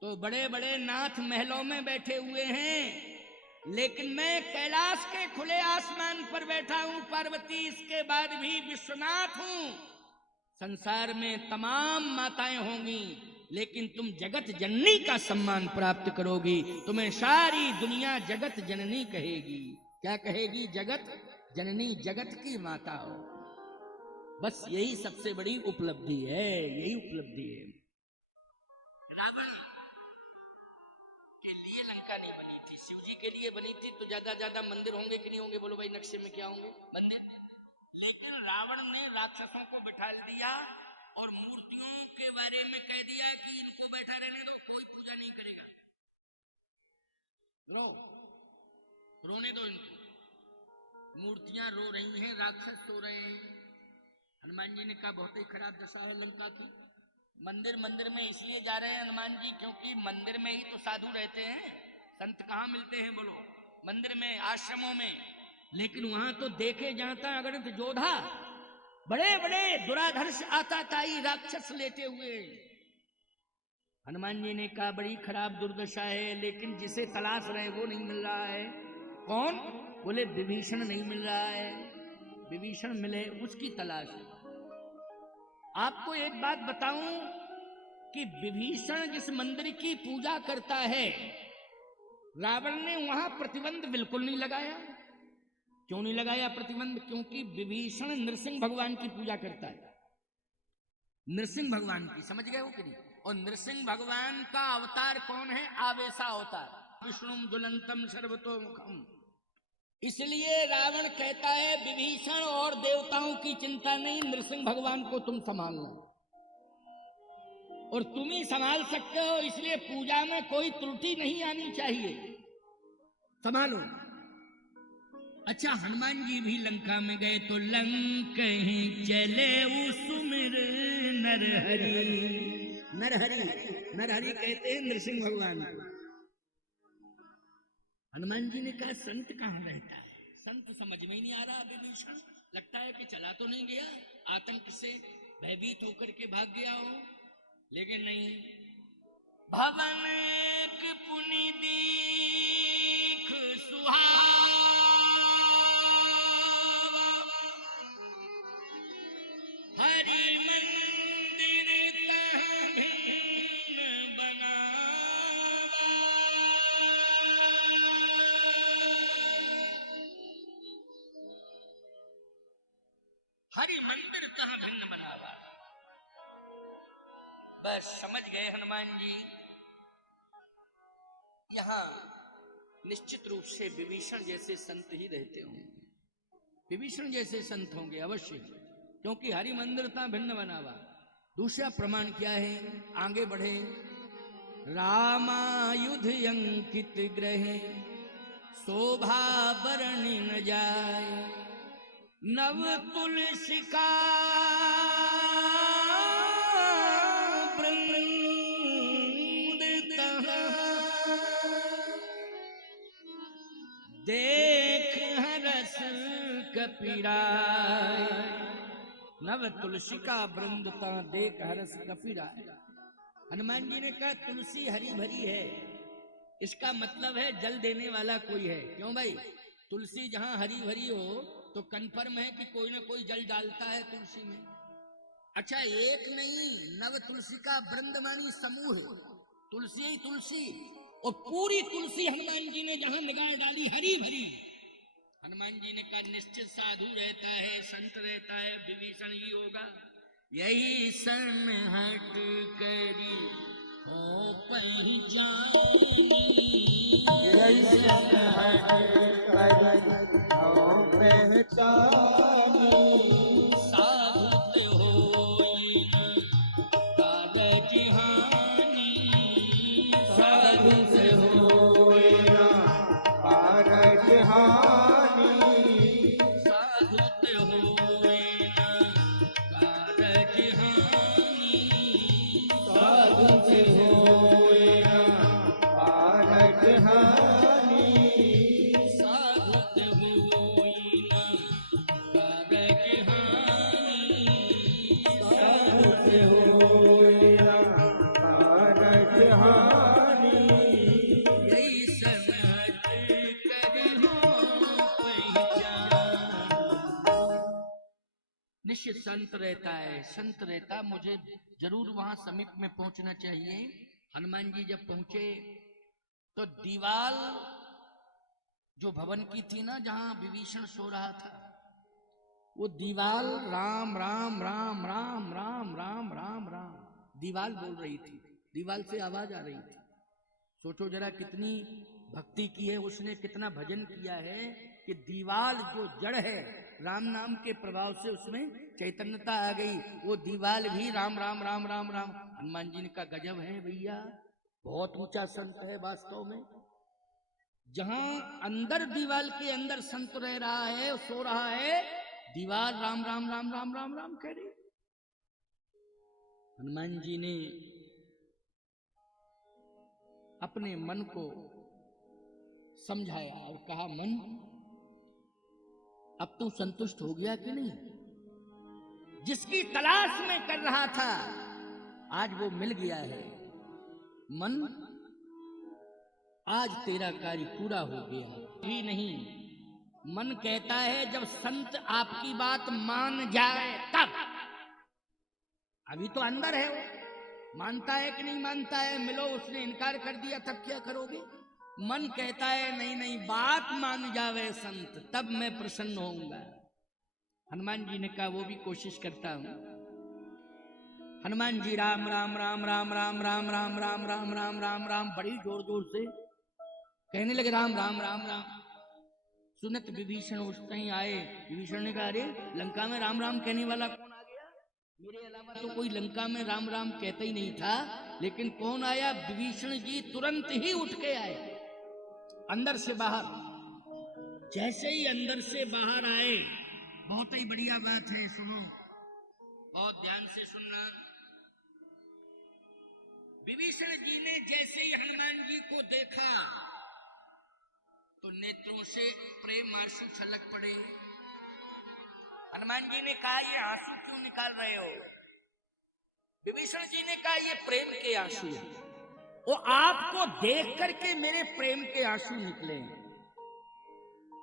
तो बड़े बड़े नाथ महलों में बैठे हुए हैं, लेकिन मैं कैलाश के खुले आसमान पर बैठा हूं पार्वती, इसके बाद भी विश्वनाथ हूं। संसार में तमाम माताएं होंगी, लेकिन तुम जगत जननी का सम्मान प्राप्त करोगी। तुम्हें सारी दुनिया जगत जननी कहेगी। क्या कहेगी? जगत जननी, जगत की माता हो। बस यही सबसे बड़ी उपलब्धि है, यही उपलब्धि है। रावण के लिए लंका नहीं बनी थी, शिव जी के लिए बनी थी। तो ज्यादा मंदिर होंगे कि नहीं होंगे? बोलो भाई, नक्शे में क्या होंगे? मंदिर। लेकिन रावण ने राक्षसों को बैठा दिया और मूर्तियों के बारे में कह दिया कि इनको बैठा रहने दो, कोई पूजा नहीं करेगा। रो, रोने दो इनको। मूर्तियां रो रही हैं, राक्षस सो रहे हैं। हनुमान जी ने कहा बहुत ही खराब दशा है लंका की। मंदिर में इसलिए जा रहे हैं हनुमान जी, क्योंकि मंदिर में ही तो साधु रहते हैं। संत कहाँ मिलते हैं? बोलो, मंदिर में, आश्रमों में। लेकिन वहां तो देखे जाता अगणित योद्धा, बड़े बड़े दुराधर्ष आताताई राक्षस लेटे हुए। हनुमान जी ने कहा बड़ी खराब दुर्दशा है, लेकिन जिसे तलाश रहे वो नहीं मिल रहा है। कौन? बोले विभीषण नहीं मिल रहा है, विभीषण मिले उसकी तलाश है। आपको एक बात बताऊं कि विभीषण जिस मंदिर की पूजा करता है, रावण ने वहां प्रतिबंध बिल्कुल नहीं लगाया। क्यों नहीं लगाया प्रतिबंध? क्योंकि विभीषण नृसिंह भगवान की पूजा करता है, नृसिंह भगवान की, समझ गए हो कि नहीं? और नृसिंह भगवान का अवतार कौन है? आवेशा अवतार, विष्णुम ज्वलंतम सर्वतोमुखम। इसलिए रावण कहता है विभीषण और देवताओं की चिंता नहीं, नृसिंह भगवान को तुम संभालना, और तुम ही संभाल सकते हो, इसलिए पूजा में कोई त्रुटि नहीं आनी चाहिए, संभालो। अच्छा, हनुमान जी भी लंका में गए तो लंक ही चले सुमिर नरहरि। नरहरि, नरहरि कहते हैं नृसिंह भगवान को। हनुमान जी ने कहा संत कहाँ रहता है? संत समझ में ही नहीं आ रहा। विभीषण लगता है कि चला तो नहीं गया, आतंक से भयभीत होकर के भाग गया हो, लेकिन नहीं। भवन के पुनि दीख सुहावा, हरि मंदिर तहाँ भिन्न बनावा। हरि मंदिर तहाँ भिन्न बनावा। बस समझ गए हनुमान जी, यहां निश्चित रूप से विभीषण जैसे संत ही रहते होंगे, विभीषण जैसे संत होंगे अवश्य, क्योंकि हरि मंदिर था भिन्न बनावा। दूसरा प्रमाण क्या है? आगे बढ़े। रामायुध अंकित ग्रहे शोभा बरनि न जाय, नव तुलसी का देख हरस कपीराय। नव तुलसी का वृंद ता देख हरस कपीराय। हनुमान जी ने कहा तुलसी हरी भरी है, इसका मतलब है जल देने वाला कोई है। क्यों भाई? तुलसी जहां हरी भरी हो तो कन्फर्म है कि कोई ना कोई जल डालता है तुलसी में। अच्छा, एक नहीं, नव तुलसी का वृंद मानी समूह, तुलसी ही तुलसी, और पूरी तुलसी हनुमान जी ने जहां निगाह डाली हरी भरी। हनुमान जी ने कहा निश्चित साधु रहता है, संत रहता है, विभीषण ही होगा। यही सन हट करी हो पहचानी, यही सन हट करी हो पहचानी। साधुत होई कागज हानि, साधुत होई कारज हानि, साधुत होय कारज हानि, साधुत होय कारज हानि, साधुत होय कारज हानि, साधुत होय कारज हानि। यही समझ करी हो पहचान। निश्चित संत रहता है, संत रहता, मुझे जरूर वहां समीप में पहुंचना चाहिए। हनुमान जी जब पहुंचे तो दीवाल जो भवन की थी ना, जहां विभीषण सो रहा था, वो दीवाल राम राम राम राम राम राम राम राम दीवाल बोल रही थी, दीवाल से आवाज आ रही थी। सोचो जरा कितनी भक्ति की है उसने, कितना भजन किया है कि दीवाल जो जड़ है राम नाम के प्रभाव से उसमें चैतन्यता आ गई, वो दीवाल भी राम राम राम राम राम। हनुमान जी ने कहा गजब है भैया, बहुत ऊंचा संत है वास्तव में। जहां अंदर दीवाल के अंदर संत रह रहा है, सो रहा है, दीवाल राम राम राम राम राम राम कह रही। हनुमान जी ने अपने मन को समझाया और कहा मन अब तू संतुष्ट हो गया कि नहीं? जिसकी तलाश में कर रहा था आज वो मिल गया है। मन, आज तेरा कार्य पूरा हो गया। ही नहीं, मन कहता है जब संत आपकी बात मान जाए तब। अभी तो अंदर है वो, मानता है कि नहीं मानता है? मिलो, उसने इनकार कर दिया, तब क्या करोगे? मन कहता है नहीं नहीं, बात मान जावे संत तब मैं प्रसन्न होऊंगा। हनुमान जी ने कहा वो भी कोशिश करता हूं। हनुमान जी राम राम राम राम राम राम राम राम राम राम राम राम बड़ी जोर जोर से कहने लगे, राम राम राम राम। सुनत विभीषण उठते ही आए। विभीषण ने कहा, अरे लंका में राम राम कहने वाला कौन आ गया? मेरे अलावा तो कोई लंका में राम राम कहता ही नहीं था, लेकिन कौन आया? विभीषण जी तुरंत ही उठ के आए, अंदर से बाहर। जैसे ही अंदर से बाहर आए, बहुत ही बढ़िया बात है, सुनो, बहुत ध्यान से सुनना। विभीषण जी ने जैसे ही हनुमान जी को देखा तो नेत्रों से प्रेम आंसू छलक पड़े। हनुमान जी ने कहा, ये आंसू क्यों निकाल रहे हो? विभीषण जी ने कहा, ये प्रेम के आंसू हैं। वो आपको देख करके मेरे प्रेम के आंसू निकले।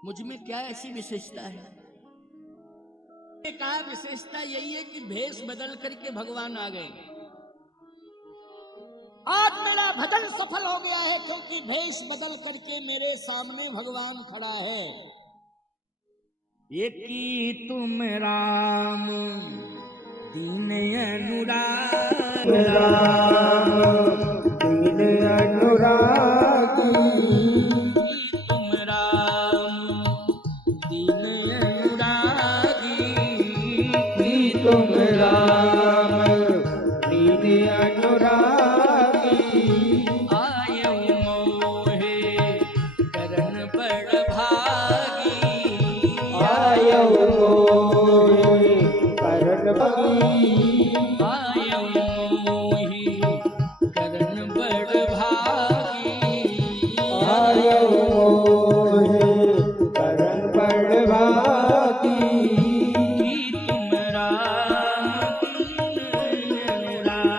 मुझ में क्या ऐसी विशेषता है? कहा विशेषता यही है कि भेष बदल करके भगवान आ गए। आज मेरा भजन सफल हो गया है, क्योंकि भेष बदल करके मेरे सामने भगवान खड़ा है। ये की तुम राम दीन अनुराग, दीन अनुरागी, तुम राम दीन अनुरागी, तुम राम दीन अनुरागी। आयो मोहे करन बड़ भागी, आयो मोहे करन भागी, आयो मोहि करन बड़ भागी, आयो मोहे करन बड़ भागी। तुम राम दीन अनुराग।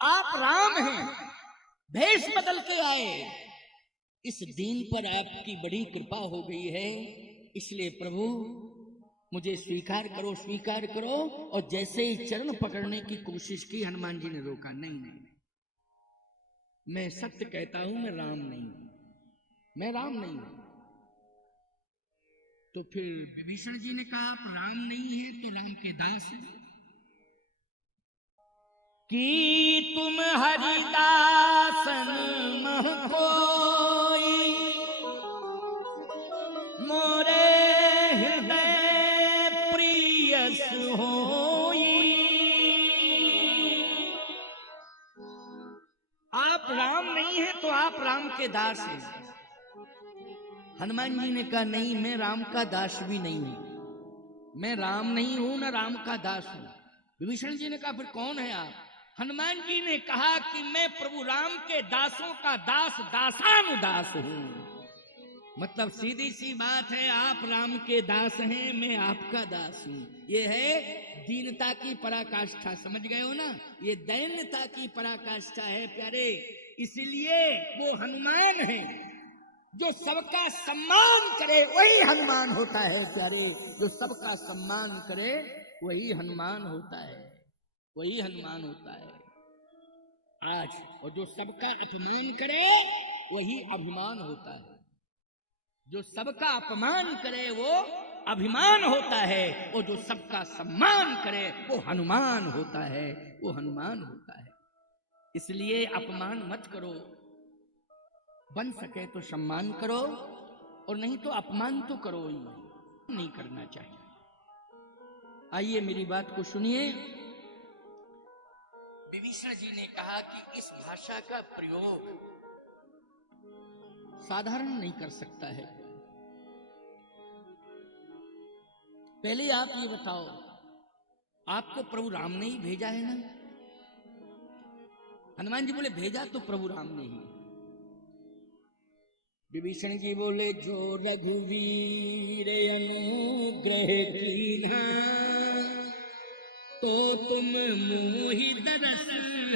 आप राम हैं, भेष बदल के आए। इस दीन पर आपकी बड़ी कृपा हो गई है, इसलिए प्रभु मुझे स्वीकार करो, स्वीकार करो। और जैसे ही चरण पकड़ने की कोशिश की, हनुमान जी ने रोका, नहीं नहीं, मैं सत्य कहता हूं, मैं राम नहीं हूं, मैं राम नहीं हूं। तो फिर विभीषण जी ने कहा, आप राम नहीं है तो राम के दास हैं। कि तुम हरिदासन मह कोई, मोरे हृदय प्रियस होई। आप राम नहीं है तो आप राम के दास हैं। हनुमान जी ने कहा, नहीं, मैं राम का दास भी नहीं हूं, मैं राम नहीं हूं ना राम का दास हूं। विभीषण जी ने कहा, फिर कौन है आप? हनुमान जी ने कहा कि मैं प्रभु राम के दासों का दास, दासानुदास हूं। मतलब सीधी सी बात है, आप राम के दास हैं, मैं आपका दास हूं। ये है दीनता की पराकाष्ठा, समझ गए हो ना? ये दैन्यता की पराकाष्ठा है प्यारे। इसलिए वो हनुमान है, जो सबका सम्मान करे वही हनुमान होता है प्यारे। जो सबका सम्मान करे वही हनुमान होता है, वही हनुमान होता है आज। और जो सबका अपमान करे वही अभिमान होता है। जो सबका अपमान करे वो अभिमान होता है, और जो सबका सम्मान करे वो हनुमान होता है, वो हनुमान होता है। इसलिए अपमान मत करो, बन सके तो सम्मान करो, और नहीं तो अपमान तो करो ही नहीं करना चाहिए। आइए मेरी बात को सुनिए। विभीषण जी ने कहा कि इस भाषा का प्रयोग साधारण नहीं कर सकता है। पहले आप ये बताओ, आपको प्रभु राम ने ही भेजा है ना? हनुमान जी बोले, भेजा तो प्रभु राम ने ही। विभीषण जी बोले जो रघुवीर अनुग्रह कीन्हा तो तुम मोहि दरस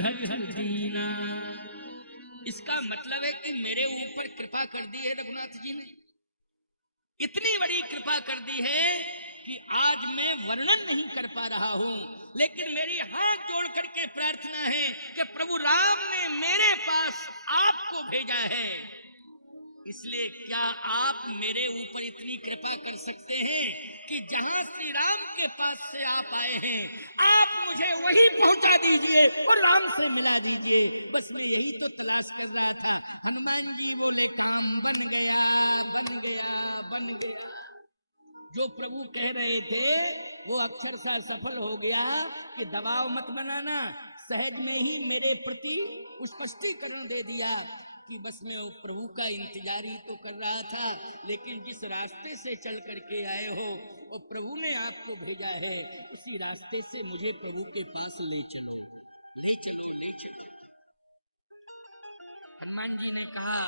हठ दीना। इसका मतलब है कि मेरे ऊपर कृपा कर दी है रघुनाथ जी ने, इतनी बड़ी कृपा कर दी है कि आज मैं वर्णन नहीं कर पा रहा हूं, लेकिन मेरी हाथ जोड़ करके प्रार्थना है कि प्रभु राम ने मेरे पास आपको भेजा है, इसलिए क्या आप मेरे ऊपर इतनी कृपा कर सकते हैं कि जहां श्री राम के पास से आप आए हैं आप मुझे वहीं पहुंचा दीजिए और राम से मिला दीजिए। बस मैं यही तो तलाश कर रहा था। हनुमान जी बोले काम बन गया बन गया बन गया। जो प्रभु कह रहे थे वो अक्षरशः सफल हो गया कि दबाव मत बनाना, सहज में ही मेरे प्रति स्पष्टीकरण दे दिया कि बस मैं प्रभु का इंतजार ही तो कर रहा था, लेकिन जिस रास्ते से चल करके आए हो और प्रभु ने आपको भेजा है उसी रास्ते से मुझे प्रभु के पास ले चलो, ले चलो, ले चलो। हनुमान जी ने कहा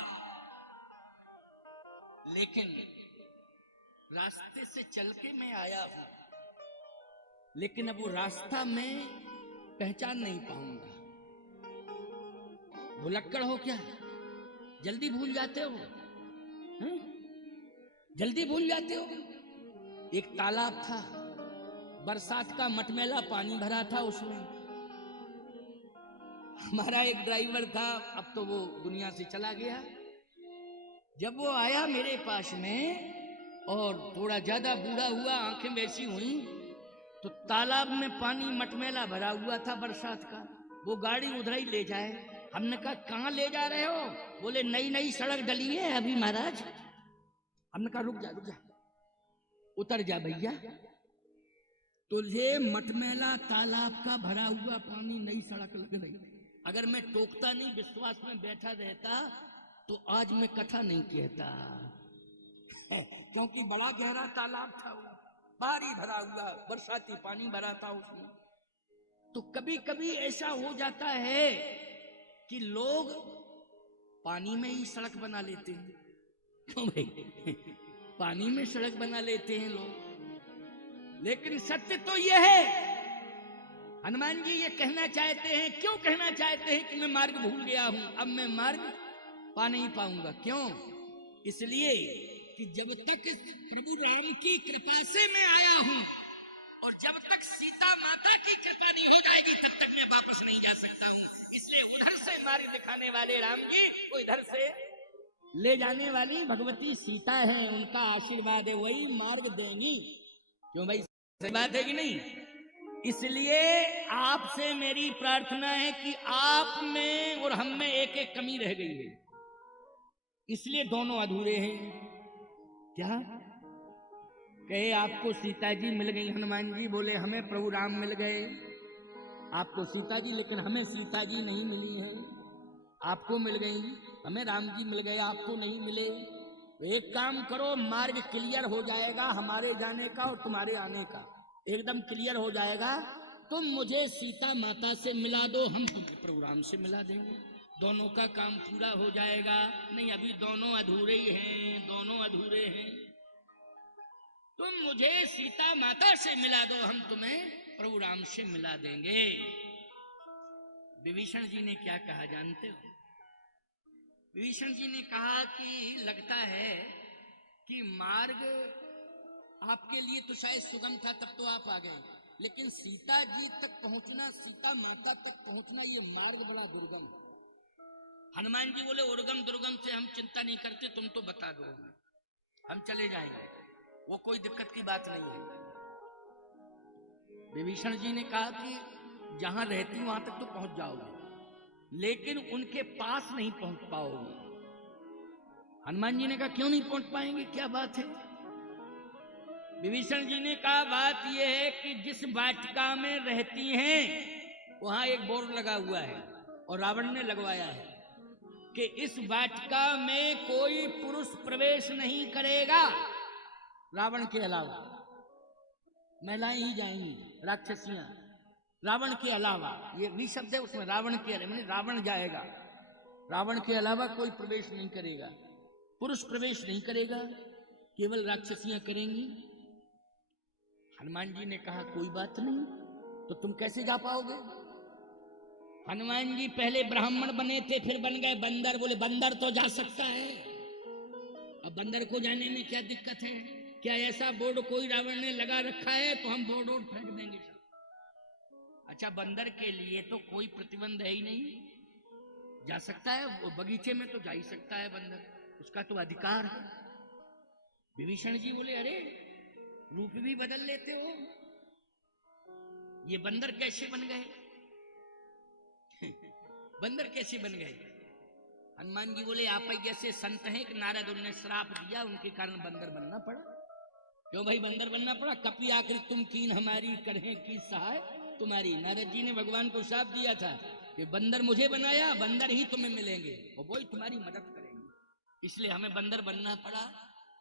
लेकिन रास्ते से चल के मैं आया हूं, लेकिन अब वो रास्ता मैं पहचान नहीं पाऊंगा। भुलक्कड़ हो क्या, जल्दी भूल जाते हो? जल्दी भूल जाते हो? एक तालाब था, बरसात का मटमैला पानी भरा था उसमें। हमारा एक ड्राइवर था, अब तो वो दुनिया से चला गया। जब वो आया मेरे पास में और थोड़ा ज्यादा बूढ़ा हुआ, आंखें वैसी हुई, तो तालाब में पानी मटमैला भरा हुआ था बरसात का। वो गाड़ी उधर ही ले जाए। हमने कहा कहाँ ले जा रहे हो? बोले नई नई सड़क डली है अभी महाराज। हमने कहा रुक जा रुक जा, उतर जा भैया, तुझे मटमैला तालाब का भरा हुआ पानी नई सड़क लग रही। अगर मैं टोकता नहीं, विश्वास में बैठा रहता तो आज मैं कथा नहीं कहता, क्योंकि बड़ा गहरा तालाब था, वो भारी भरा हुआ बरसाती पानी भरा था उसमें। तो कभी कभी ऐसा हो जाता है कि लोग पानी में ही सड़क बना लेते हैं। क्यों भाई? पानी में सड़क बना लेते हैं लोग, लेकिन सत्य तो यह है, हनुमान जी ये कहना चाहते हैं, क्यों कहना चाहते हैं कि मैं मार्ग भूल गया हूं, अब मैं मार्ग पा नहीं पाऊंगा। क्यों? इसलिए कि जब तक प्रभु राम की कृपा से मैं आया हूं और जब तक सीता माता की कृपा नहीं हो जाएगी तब तक मैं वापस नहीं जा सकता हूं। इसलिए उधर से मार्ग दिखाने वाले राम जी वो इधर से ले जाने वाली भगवती सीता है, उनका आशीर्वाद है, वही मार्ग देंगी। क्यों भाई, सही बात है कि नहीं? इसलिए आपसे मेरी प्रार्थना है कि आप में और हम में एक एक कमी रह गई है, इसलिए दोनों अधूरे हैं। क्या कहे? आपको सीता जी मिल गई। हनुमान जी बोले हमें प्रभु राम मिल गए, आपको सीता जी, लेकिन हमें सीता जी नहीं मिली है। आपको मिल गई, हमें राम जी मिल गए, आपको नहीं मिले। तो एक काम करो, मार्ग क्लियर हो जाएगा हमारे जाने का और तुम्हारे आने का, एकदम क्लियर हो जाएगा। तुम मुझे सीता माता से मिला दो, हम तुम्हें प्रभु राम से मिला देंगे, दोनों का काम पूरा हो जाएगा। नहीं, अभी दोनों अधूरे ही हैं, दोनों अधूरे हैं। तुम मुझे सीता माता से मिला दो, हम तुम्हें प्रभु राम से मिला देंगे। विभीषण जी ने क्या कहा जानते हो? विभीषण जी ने कहा कि लगता है कि मार्ग आपके लिए तो शायद सुगम था, तब तो आप आ गए, लेकिन सीता जी तक पहुंचना, सीता माता तक पहुंचना, ये मार्ग बड़ा दुर्गम है। हनुमान जी बोले उर्गम दुर्गम से हम चिंता नहीं करते, तुम तो बता दो, हम चले जाएंगे, वो कोई दिक्कत की बात नहीं है। विभीषण जी ने कहा कि जहां रहती वहां तक तो पहुंच जाओगे, लेकिन उनके पास नहीं पहुंच पाओगे। हनुमान जी ने कहा क्यों नहीं पहुंच पाएंगे, क्या बात है? विभीषण जी ने कहा बात यह है कि जिस वाटिका में रहती हैं वहां एक बोर्ड लगा हुआ है और रावण ने लगवाया है कि इस वाटिका में कोई पुरुष प्रवेश नहीं करेगा रावण के अलावा, महिलाएं ही जाएंगी, राक्षसियां, रावण के अलावा। ये भी शब्द है उसमें, रावण के अलावा, रावण जाएगा, रावण के अलावा कोई प्रवेश नहीं करेगा। पुरुष प्रवेश नहीं करेगा, केवल राक्षसियां करेंगी। हनुमान जी ने कहा कोई बात नहीं, तो तुम कैसे जा पाओगे? हनुमान जी पहले ब्राह्मण बने थे, फिर बन गए बंदर। बोले बंदर तो जा सकता है, अब बंदर को जाने में क्या दिक्कत है? क्या ऐसा बोर्ड कोई रावण ने लगा रखा है तो हम बोर्ड फेंक देंगे सब? अच्छा, बंदर के लिए तो कोई प्रतिबंध है ही नहीं, जा सकता है वो बगीचे में, तो जा ही सकता है बंदर, उसका तो अधिकार है। विभीषण जी बोले अरे रूप भी बदल लेते हो, ये बंदर कैसे बन गए? बंदर कैसे बन गए? हनुमान जी बोले आप ही जैसे संत हैं कि नारद उन्हें श्राप दिया, उनके कारण बंदर बनना पड़ा। क्यों भाई बंदर बनना पड़ा? कपि आखिर तुम कीन हमारी, करें की सहाय तुम्हारी। नारद जी ने भगवान को श्राप दिया था कि बंदर मुझे बनाया, बंदर ही तुम्हें मिलेंगे और वही तुम्हारी मदद करेंगे, इसलिए हमें बंदर बनना पड़ा।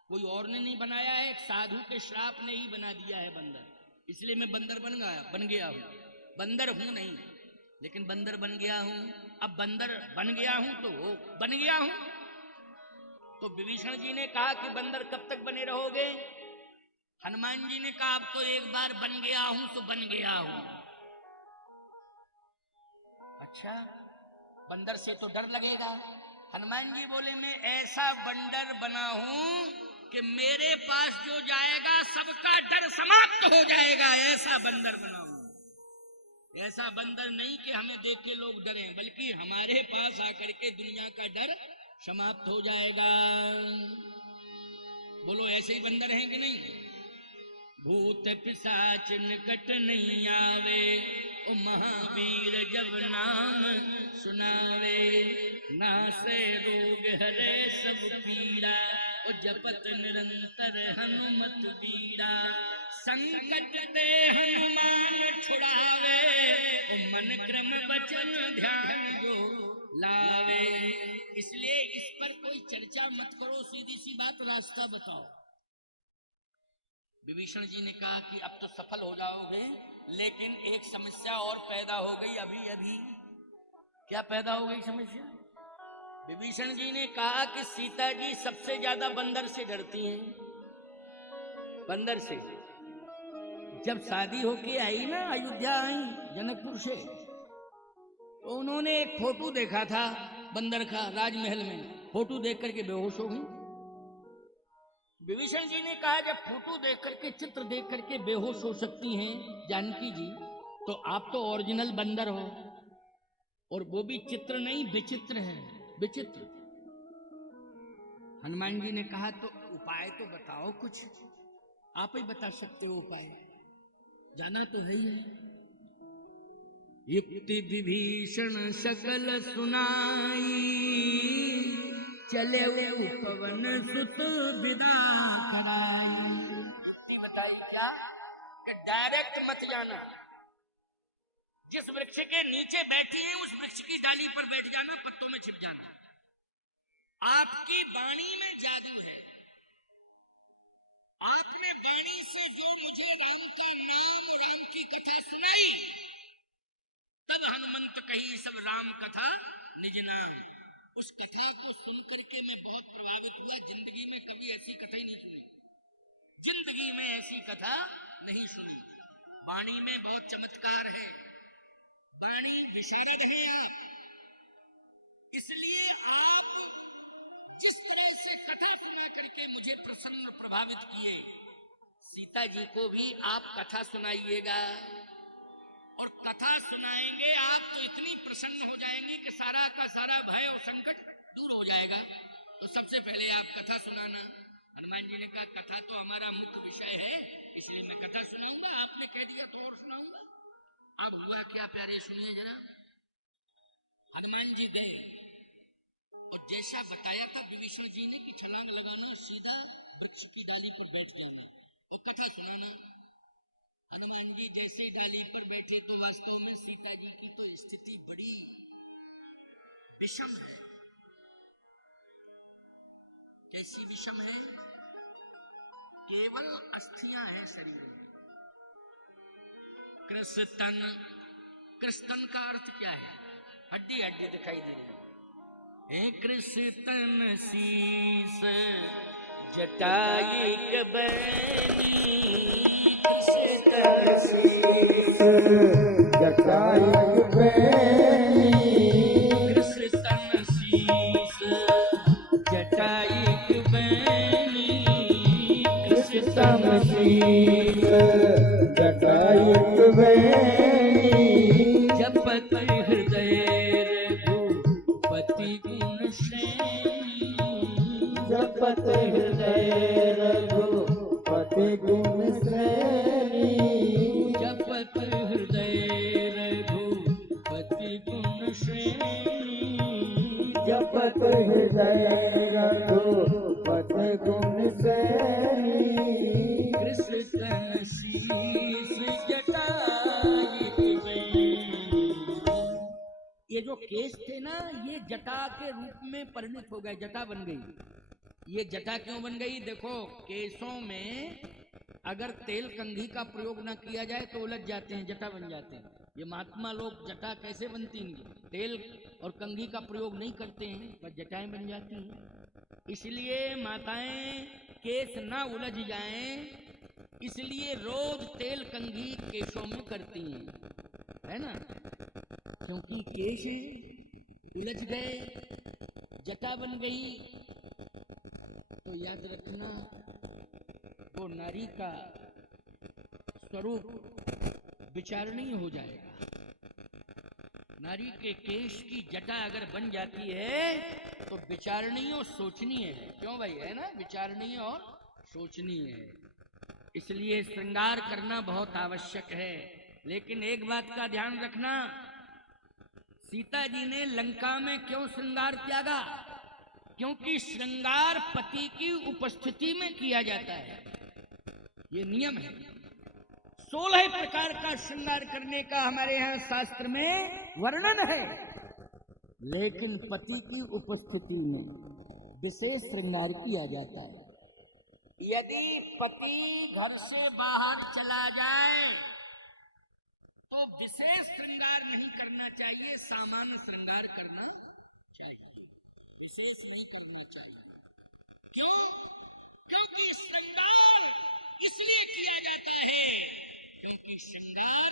कोई और ने नहीं बनाया है, एक साधु के श्राप ने ही बना दिया है बंदर, इसलिए मैं बंदर बन गया हूं। बंदर हूं नहीं, लेकिन बंदर बन गया हूं। अब बंदर बन गया हूं तो बन गया हूं। तो विभीषण जी ने कहा कि बंदर कब तक बने रहोगे? हनुमान जी ने कहा अब तो एक बार बन गया हूं तो बन गया हूं। अच्छा, बंदर से तो डर लगेगा। हनुमान जी बोले मैं ऐसा बंदर बना हूं कि मेरे पास जो जाएगा सबका डर समाप्त हो जाएगा, ऐसा बंदर बना हूं। ऐसा बंदर नहीं कि हमें देख के लोग डरें, बल्कि हमारे पास आकर के दुनिया का डर समाप्त हो जाएगा। बोलो ऐसे ही बंदर हैं कि नहीं? भूत पिशाच निकट नहीं आवे, ओ महावीर जब नाम सुनावे। नासे रोग हरे सब पीड़ा, ओ जपत निरंतर हनुमत बीड़ा। संकट ते हनुमान छुड़ावे, ओ मन क्रम वचन ध्यान जो लावे। इसलिए इस पर कोई चर्चा मत करो, सीधी सी बात रास्ता बताओ। विभीषण जी ने कहा कि अब तो सफल हो जाओगे, लेकिन एक समस्या और पैदा हो गई अभी अभी। क्या पैदा हो गई समस्या? विभीषण जी ने कहा कि सीता जी सबसे ज्यादा बंदर से डरती हैं। बंदर से जब शादी होके आई ना, अयोध्या आई जनकपुर से, तो उन्होंने एक फोटो देखा था बंदर का राजमहल में। फोटो देख करके बेहोश हो गई। विभीषण जी ने कहा जब फोटो देख करके, चित्र देख करके बेहोश हो सकती हैं जानकी जी, तो आप तो ओरिजिनल बंदर हो, और वो भी चित्र नहीं विचित्र है, विचित्र। हनुमान जी ने कहा तो उपाय तो बताओ कुछ, आप ही बता सकते हो उपाय, जाना तो है ही। युक्ति विभीषण सकल सुनाई, चले पवन सुत विदा कराई। युक्ति बताई क्या? कि डायरेक्ट मत जाना, जिस वृक्ष के नीचे बैठी है उस वृक्ष की डाली पर बैठ जाना, पत्तों में छिप जाना। आपकी वाणी में जादू है, आपने वाणी से जो मुझे राम का नाम, राम की कथा सुनाई, तब हनुमंत कही सब राम कथा निज नाम। उस कथा को सुन करके मैं बहुत प्रभावित हुआ। जिंदगी में कभी ऐसी कथा ही नहीं सुनी, जिंदगी में ऐसी कथा नहीं सुनी। वाणी में बहुत चमत्कार है, वाणी विशारद है आप, इसलिए आप जिस तरह से कथा सुना करके मुझे प्रसन्न और प्रभावित किए, सीता जी को भी आप कथा सुनाइएगा। और कथा सुनाएंगे आप तो इतनी प्रसन्न हो जाएंगी कि सारा का सारा भय और संकट दूर हो जाएगा। तो सबसे पहले आप कथा सुनाना। हनुमान जी ने कहा कथा तो हमारा मुख्य विषय है, इसलिए मैं कथा सुनाऊंगा। आपने कह दिया तो और सुनाऊंगा। अब हुआ क्या प्यारे, सुनिए जरा। हनुमान जी गए और जैसा बताया था विभीषण जी ने कि छलांग लगाना, सीधा वृक्ष की डाली पर बैठ जाना और कथा सुनाना। हनुमान जी जैसे डाली पर बैठे तो वास्तव में सीता जी की तो स्थिति बड़ी विषम है। कैसी विषम है? केवल अस्थियां हैं शरीर में। कृष्ण तन का अर्थ क्या है? हड्डी हड्डी दिखाई दे रही है, हे कृष्ण शीस जटाई कबैनी, कृष्ण शीस जटाई बैनी, कृष्ण शीस जटाई कबैनी, कृष्ण शीस जटाई बैनी, जपत हृदय रघुपति गुण श्रेणी, जपत हृदय रघुपति गुण श्रेणी, जपत हृदय रघुपति गुण श्रेणी, जपत हृदय रघुपति गुण श्रेणी, कृष्ण शीस जटाई बैनी। ये जो केश थे ना, ये जटा के रूप में परिणत हो गए, जटा बन गई। ये जटा क्यों बन गई? देखो, केशों में अगर तेल कंघी का प्रयोग ना किया जाए तो उलझ जाते हैं, जटा बन जाते हैं। ये महात्मा लोग जटा कैसे बनती हैं? तेल और कंघी का प्रयोग नहीं करते हैं, बस जटाएं बन जाती हैं। इसलिए माताएं केस ना उलझ जाएं, इसलिए रोज तेल कंघी केशों में करती हैं, है ना? क्योंकि केश उलझ गए, जटा बन गई, तो याद रखना वो नारी का स्वरूप विचारणीय हो जाएगा। नारी के केश की जटा अगर बन जाती है तो विचारणीय और सोचनीय है। क्यों भाई? है ना, विचारणीय और सोचनीय है। इसलिए श्रृंगार करना बहुत आवश्यक है। लेकिन एक बात का ध्यान रखना, सीता जी ने लंका में क्यों श्रृंगार त्यागा? क्योंकि श्रृंगार पति की उपस्थिति में किया जाता है, ये नियम है। 16 प्रकार का श्रृंगार करने का हमारे यहाँ शास्त्र में वर्णन है, लेकिन पति की उपस्थिति में विशेष श्रृंगार किया जाता है। यदि पति घर से बाहर चला जाए तो विशेष श्रृंगार नहीं करना चाहिए, सामान्य श्रृंगार करना चाहिए, विशेष नहीं करना चाहिए। क्यों? क्योंकि श्रृंगार इसलिए किया जाता है क्योंकि श्रृंगार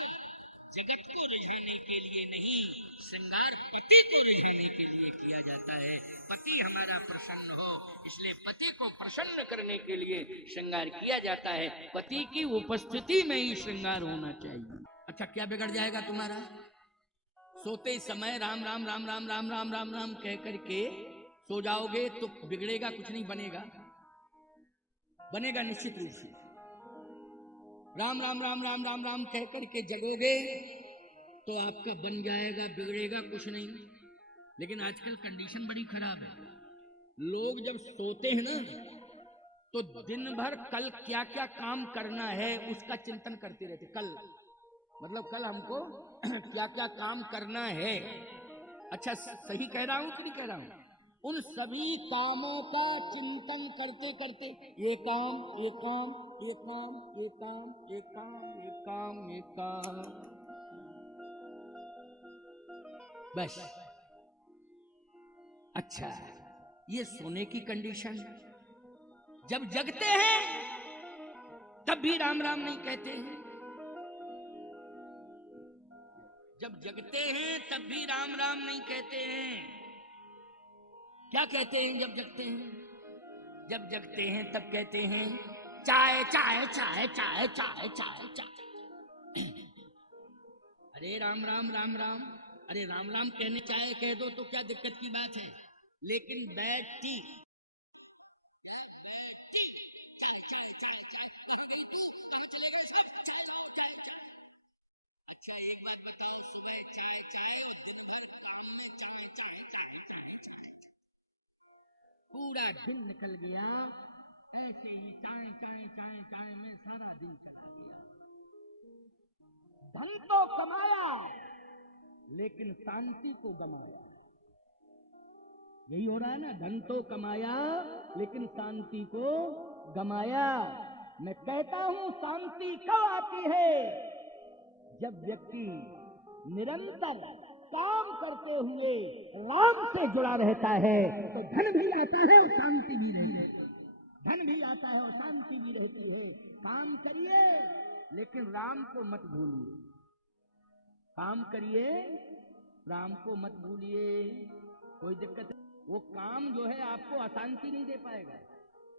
जगत को रिझाने के लिए नहीं, श्रृंगार पति को रिझाने के लिए किया जाता है। पति हमारा प्रसन्न हो, इसलिए पति को प्रसन्न करने के लिए श्रृंगार किया जाता है। पति की उपस्थिति में ही श्रृंगार होना चाहिए। अच्छा, क्या बिगड़ जाएगा तुम्हारा? सोते समय राम राम राम राम राम राम राम राम कह करके सो जाओगे तो बिगड़ेगा कुछ नहीं, बनेगा, बनेगा निश्चित रूप से। राम राम राम राम राम राम कह करके जगोगे तो आपका बन जाएगा, बिगड़ेगा कुछ नहीं। लेकिन आजकल कंडीशन बड़ी खराब है। लोग जब सोते हैं ना तो दिन भर कल क्या क्या काम करना है उसका चिंतन करते रहते। कल मतलब कल हमको क्या क्या काम करना है। अच्छा, सही कह रहा हूं कि नहीं कह रहा हूं? उन सभी कामों का चिंतन करते करते ये काम ये काम ये काम ये काम ये काम ये काम ये काम, बस। अच्छा, ये सोने की कंडीशन। जब जगते हैं तब भी राम राम नहीं कहते हैं, जब जगते हैं तब भी राम राम नहीं कहते हैं। क्या कहते हैं जब जगते हैं? जब जगते हैं तब कहते हैं चाय चाय चाय चाय चाय चाय चाय। अरे राम राम राम राम, अरे राम राम कहने चाय कह दो तो क्या दिक्कत की बात है? लेकिन बैठी पूरा दिन निकल गया, ऐसे ही चाय चाय चाय चाय में सारा दिन चला गया। धन तो कमाया लेकिन शांति को गमाया। यही हो रहा है ना, धन तो कमाया लेकिन शांति को गमाया। मैं कहता हूं शांति कब आती है? जब व्यक्ति निरंतर काम करते हुए राम से जुड़ा रहता है तो धन भी आता है और शांति भी रहती है। धन भी आता है और शांति भी रहती है। काम करिए लेकिन राम को मत भूलिए। काम करिए, राम को मत भूलिए। कोई दिक्कत है? वो काम जो है आपको अशांति नहीं दे पाएगा,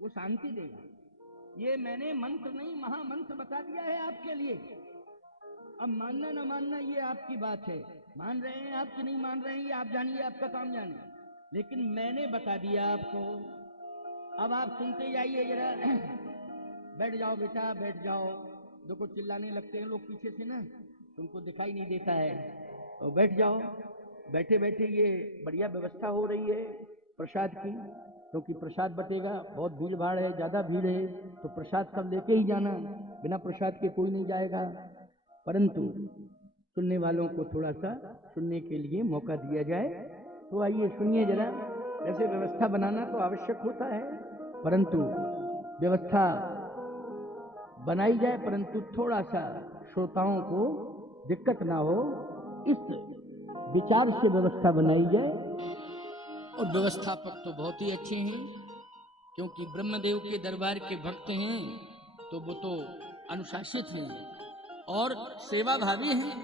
वो शांति देगा। ये मैंने मंत्र नहीं, महामंत्र बता दिया है आपके लिए। अब मानना न मानना ये आपकी बात है। मान रहे हैं आप कि नहीं मान रहे हैं ये आप जानिए, आपका काम जानिए, लेकिन मैंने बता दिया आपको। अब आप सुनते जाइए जरा। बैठ जाओ बेटा, बैठ जाओ। देखो चिल्लाने लगते हैं लोग पीछे से ना, तुमको दिखाई नहीं देता है, तो बैठ जाओ। बैठे बैठे ये बढ़िया व्यवस्था हो रही है प्रसाद की, क्योंकि प्रसाद बटेगा, बहुत भीड़ भाड़ है, ज़्यादा भीड़ है, तो प्रसाद सब लेके ही जाना, बिना प्रसाद के कोई नहीं जाएगा। परंतु सुनने वालों को थोड़ा सा सुनने के लिए मौका दिया जाए, तो आइए सुनिए जरा। ऐसे व्यवस्था बनाना तो आवश्यक होता है, परंतु व्यवस्था बनाई जाए, परंतु थोड़ा सा श्रोताओं को दिक्कत ना हो, इस विचार से व्यवस्था बनाई जाए। और व्यवस्थापक तो बहुत ही अच्छे हैं, क्योंकि ब्रह्मदेव के दरबार के भक्त हैं तो वो तो अनुशासित हैं और सेवा भावी हैं।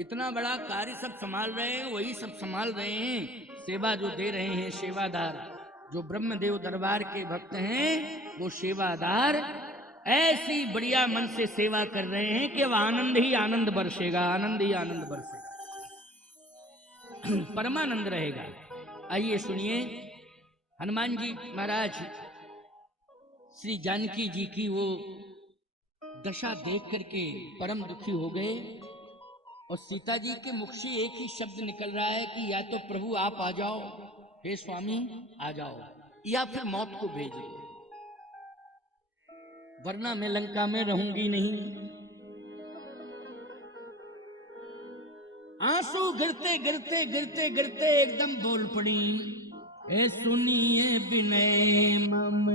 इतना बड़ा कार्य सब संभाल रहे हैं, वही सब संभाल रहे हैं। सेवा जो दे रहे हैं सेवादार, जो ब्रह्मदेव दरबार के भक्त हैं वो सेवादार ऐसी बढ़िया मन से सेवा कर रहे हैं कि वह आनंद ही आनंद बरसेगा, आनंद ही आनंद बरसेगा, परमानंद रहेगा। आइए सुनिए। हनुमान जी महाराज श्री जानकी जी की वो दशा देख करके परम दुखी हो गए, और सीता जी के मुख से एक ही शब्द निकल रहा है कि या तो प्रभु आप आ जाओ, हे स्वामी आ जाओ, या फिर मौत को भेज दो, वरना मैं लंका में रहूंगी नहीं। आंसू गिरते गिरते गिरते गिरते एकदम बोल पड़ी, ए सुनिए विनय मम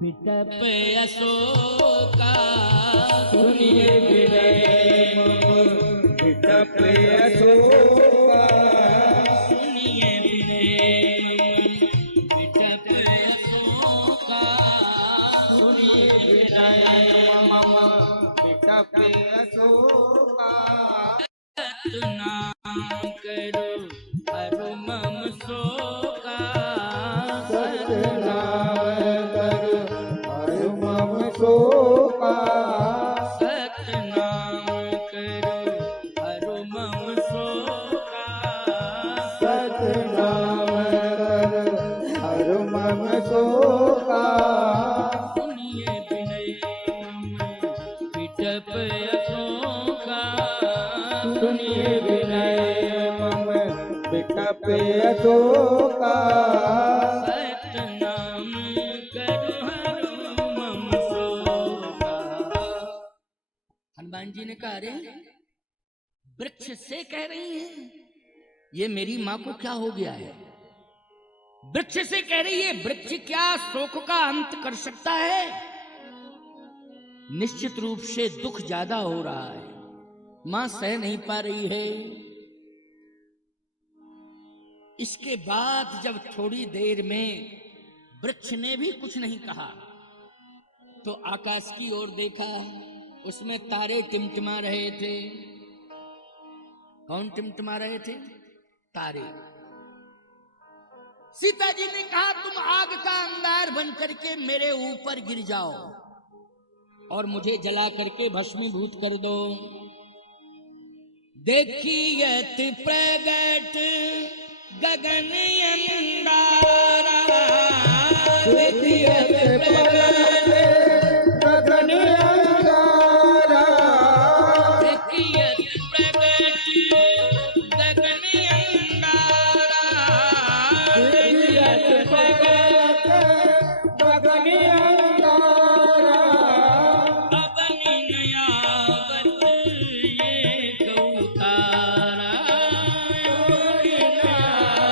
बिटप अशोका, सुनिए विनय मम बिटप अशोका, सुनिए विनय मम बिटप अशोका, सुनिए विनय मम बिटप अशोका, सतनाम करो हरु मम शोका, सतनाम करो हरु मम शोका, सतनाम करो हरु मम शोका, सतनाम करो हरु मम शोका, सुनिए विनय मम बिटप अशोका, सुनिए विनय मम बिटप अशोका, सतनाम करो हरु मम शोका। हनुमान जी ने कहा, अरे वृक्ष से कह रही है, ये मेरी माँ को क्या हो गया है? वृक्ष से कह रही है, वृक्ष क्या शोक का अंत कर सकता है? निश्चित रूप से दुख ज्यादा हो रहा है, मां सह नहीं पा रही है। इसके बाद जब थोड़ी देर में वृक्ष ने भी कुछ नहीं कहा, तो आकाश की ओर देखा, उसमें तारे टिमटिमा रहे थे। कौन टिमटिमा रहे थे? तारे। सीता जी ने कहा, तुम आग का अंगार बन करके मेरे ऊपर गिर जाओ और मुझे जला करके भस्मीभूत कर दो। देखियत प्रगट गगन अंगारा, देखियत प्रगट गगन अंगारा, देखियत प्रगट गगन अंगारा, देखियत प्रगट गगन अंगारा, अवनि नयावत ये गौतारा, नयावत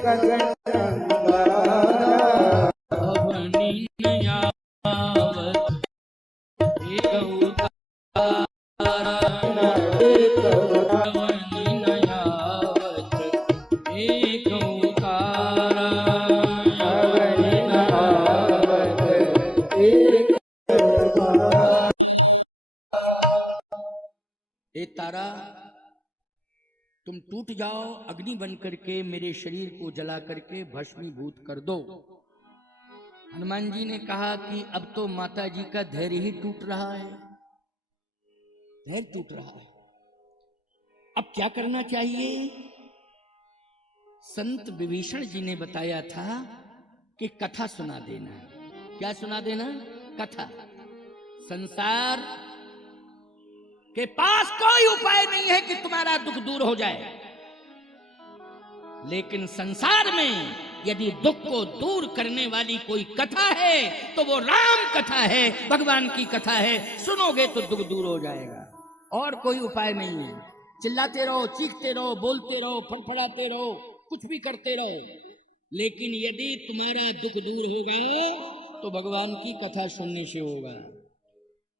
गगन अंगारा अवनी नयावत एक अवतारा अवनी नयावत एक अवतारा अवनि नयावत एक ए तारा, तुम टूट जाओ, अग्नि बन करके मेरे शरीर को जला करके भस्मीभूत कर दो। हनुमान जी ने कहा कि अब तो माता जी का धैर्य ही टूट रहा है, धैर्य टूट रहा है, अब क्या करना चाहिए? संत विभीषण जी ने बताया था कि कथा सुना देना। क्या सुना देना? कथा। संसार के पास कोई उपाय नहीं है कि तुम्हारा दुख दूर हो जाए, लेकिन संसार में यदि दुख को दूर करने वाली कोई कथा है तो वो राम कथा है, भगवान की कथा है। सुनोगे तो दुख दूर हो जाएगा, और कोई उपाय नहीं है। चिल्लाते रहो, चीखते रहो, बोलते रहो, फड़फड़ाते रहो, कुछ भी करते रहो, लेकिन यदि तुम्हारा दुख दूर होगा तो भगवान की कथा सुनने से होगा।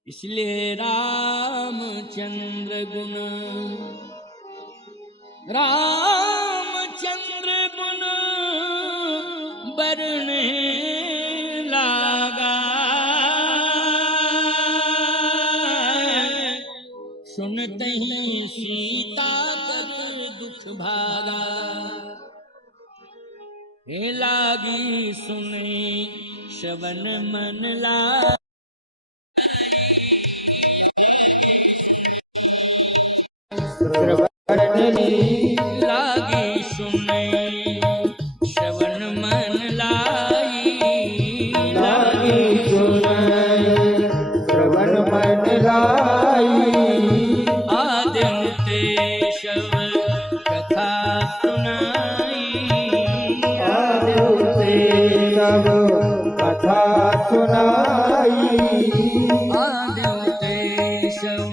इसलिए रामचंद्र गुण, रामचंद्र गुण बरने लागा, सुनते ही सीता कर दुख भागा। हे लागी सुने श्रवण मन ला, लागी सुने श्रवण मन लाई, लागी सुनै श्रवण मन लाई। आदित्य शव कथा सुनाई, आदित्य सब कथा सुनाई। आदित्य शव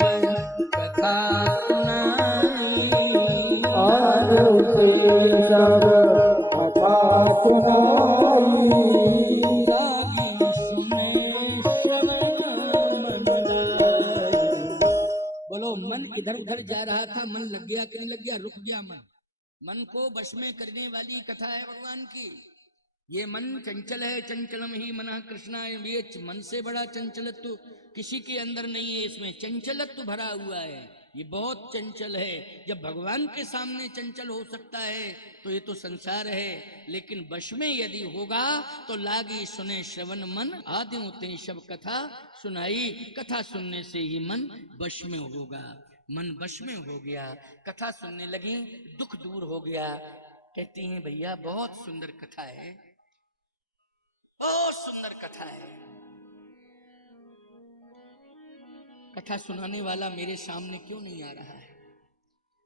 कथा सुनाई, आदित्य सब कथा सुनाई। लागी सुने श्रवण मन लाई। बोलो, मन इधर उधर जा रहा था, मन लग गया कि नहीं लग गया? रुक गया मन। मन को वश में करने वाली कथा है भगवान की। ये मन चंचल है, चंचलम ही मनः कृष्णा। ये मन से बड़ा चंचलत्व किसी के अंदर नहीं है, इसमें चंचलत्व भरा हुआ है, ये बहुत चंचल है। जब भगवान के सामने चंचल हो सकता है तो ये तो संसार है, लेकिन वश में यदि होगा तो लागी सुने श्रवण मन, आदि होते शब कथा सुनाई। कथा सुनने से ही मन वश में होगा। मन वश में हो गया, कथा सुनने लगी, दुख दूर हो गया। कहती हैं भैया बहुत सुंदर कथा है, बहुत सुंदर कथा है। कथा सुनाने वाला मेरे सामने क्यों नहीं आ रहा है?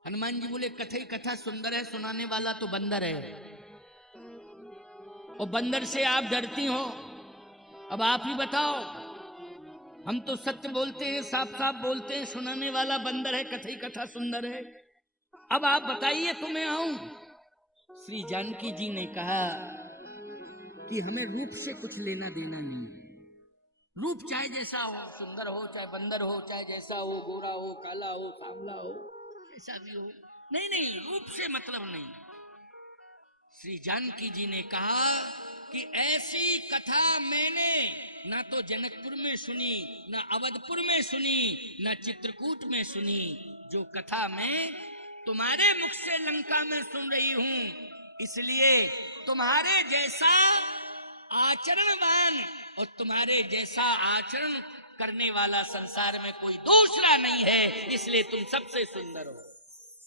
हनुमान जी बोले कथा ही कथा सुंदर है, सुनाने वाला तो बंदर है, और बंदर से आप डरती हो। अब आप ही बताओ, हम तो सत्य बोलते हैं, साफ साफ बोलते हैं, सुनाने वाला बंदर है, कथा ही कथा सुंदर है। अब आप बताइए तो मैं आऊं। श्री जानकी जी ने कहा कि हमें रूप से कुछ लेना देना नहीं है। रूप चाहे जैसा हो, सुंदर हो चाहे बंदर हो, चाहे जैसा हो, गोरा हो, काला हो, सांवला हो, ऐसा भी हो, नहीं नहीं, रूप से मतलब नहीं। श्री जानकी जी ने कहा कि ऐसी कथा मैंने ना तो जनकपुर में सुनी, ना अवधपुर में सुनी, ना चित्रकूट में सुनी, जो कथा मैं तुम्हारे मुख से लंका में सुन रही हूं। इसलिए तुम्हारे जैसा आचरणवान और तुम्हारे जैसा आचरण करने वाला संसार में कोई दूसरा नहीं है, इसलिए तुम सबसे सुंदर हो।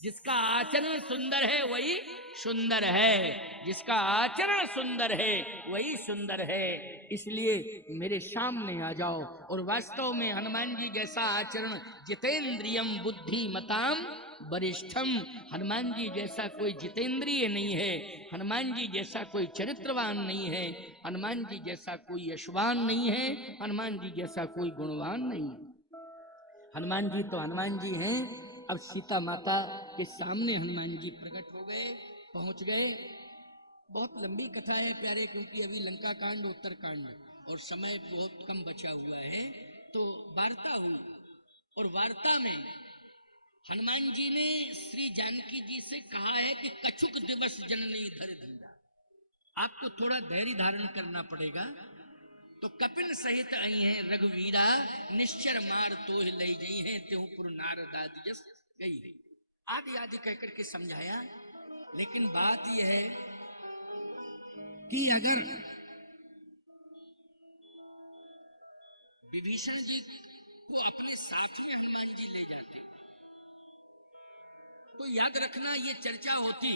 जिसका आचरण सुंदर है वही सुंदर है, जिसका आचरण सुंदर है वही सुंदर है। इसलिए मेरे सामने आ जाओ। और वास्तव में हनुमान जी जैसा आचरण, जितेंद्रियम बुद्धिमताम वरिष्ठम, हनुमान जी जैसा कोई जितेंद्रिय नहीं है, हनुमान जी जैसा कोई चरित्रवान नहीं है, हनुमान जी जैसा कोई यशवान नहीं है, हनुमान जी जैसा कोई गुणवान नहीं है। हनुमान जी तो हनुमान जी हैं। अब सीता माता के सामने हनुमान जी प्रकट हो गए। पहुंच गए। बहुत लंबी कथा है प्यारे, क्योंकि अभी लंका कांड उत्तर कांड और समय बहुत कम बचा हुआ है। तो वार्ता हुई और वार्ता में हनुमान जी ने श्री जानकी जी से कहा है कि कछुक दिवस जननी धर धीरा, आपको थोड़ा धैर्य धारण करना पड़ेगा। तो कपिन सहित आई हैं रघुवीरा, निश्चर मार तो ले गई हैं, त्योपुर नारद आदि जस गई है। आदि आदि कहकर के समझाया। लेकिन बात यह है कि अगर विभीषण जी को अपने साथ में हनुमान जी ले जाते तो याद रखना ये चर्चा होती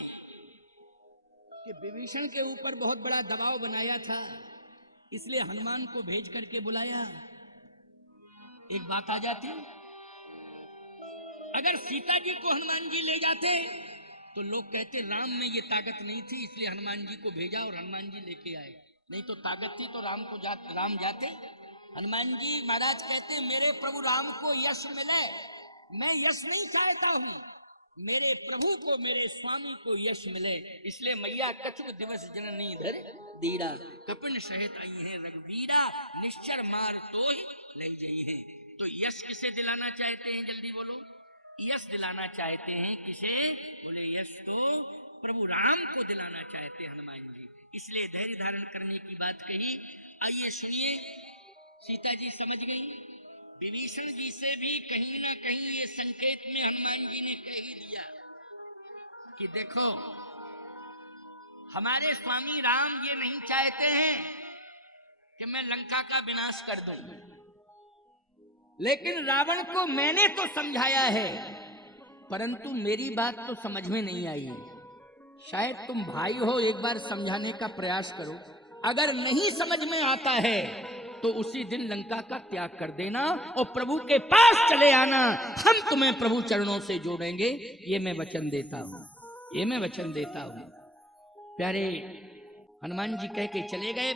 कि विभीषण के ऊपर बहुत बड़ा दबाव बनाया था, इसलिए हनुमान को भेज करके बुलाया। एक बात आ जाती, अगर सीता जी को हनुमान जी ले जाते तो लोग कहते राम में ये ताकत नहीं थी, इसलिए हनुमान जी को भेजा और हनुमान जी लेके आए। नहीं तो ताकत थी तो राम जाते। हनुमान जी महाराज कहते मेरे प्रभु राम को यश मिले, मैं यश नहीं चाहता हूं, मेरे प्रभु को, मेरे स्वामी को यश मिले, इसलिए मैया कछुक दिवस जननी धर धीरा, कपिन सहित आई है रघुवीरा, निश्चर मार तो ही ले गई है। तो यश किसे दिलाना चाहते हैं, जल्दी बोलो। यश दिलाना चाहते हैं किसे? बोले यश तो प्रभु राम को दिलाना चाहते हैं हनुमान जी, इसलिए धैर्य धारण करने की बात कही। आइए सुनिए, सीता जी समझ गई। विभीषण जी से भी कहीं ना कहीं ये संकेत में हनुमान जी ने कह ही दिया कि देखो हमारे स्वामी राम ये नहीं चाहते हैं कि मैं लंका का विनाश कर दूं, लेकिन रावण को मैंने तो समझाया है, परंतु मेरी बात तो समझ में नहीं आई है। शायद तुम भाई हो, एक बार समझाने का प्रयास करो। अगर नहीं समझ में आता है तो उसी दिन लंका का त्याग कर देना और प्रभु के पास चले आना, हम तुम्हें प्रभु चरणों से जोड़ेंगे, ये मैं वचन देता हूं, ये मैं वचन देता हूं। प्यारे हनुमान जी कह के चले गए।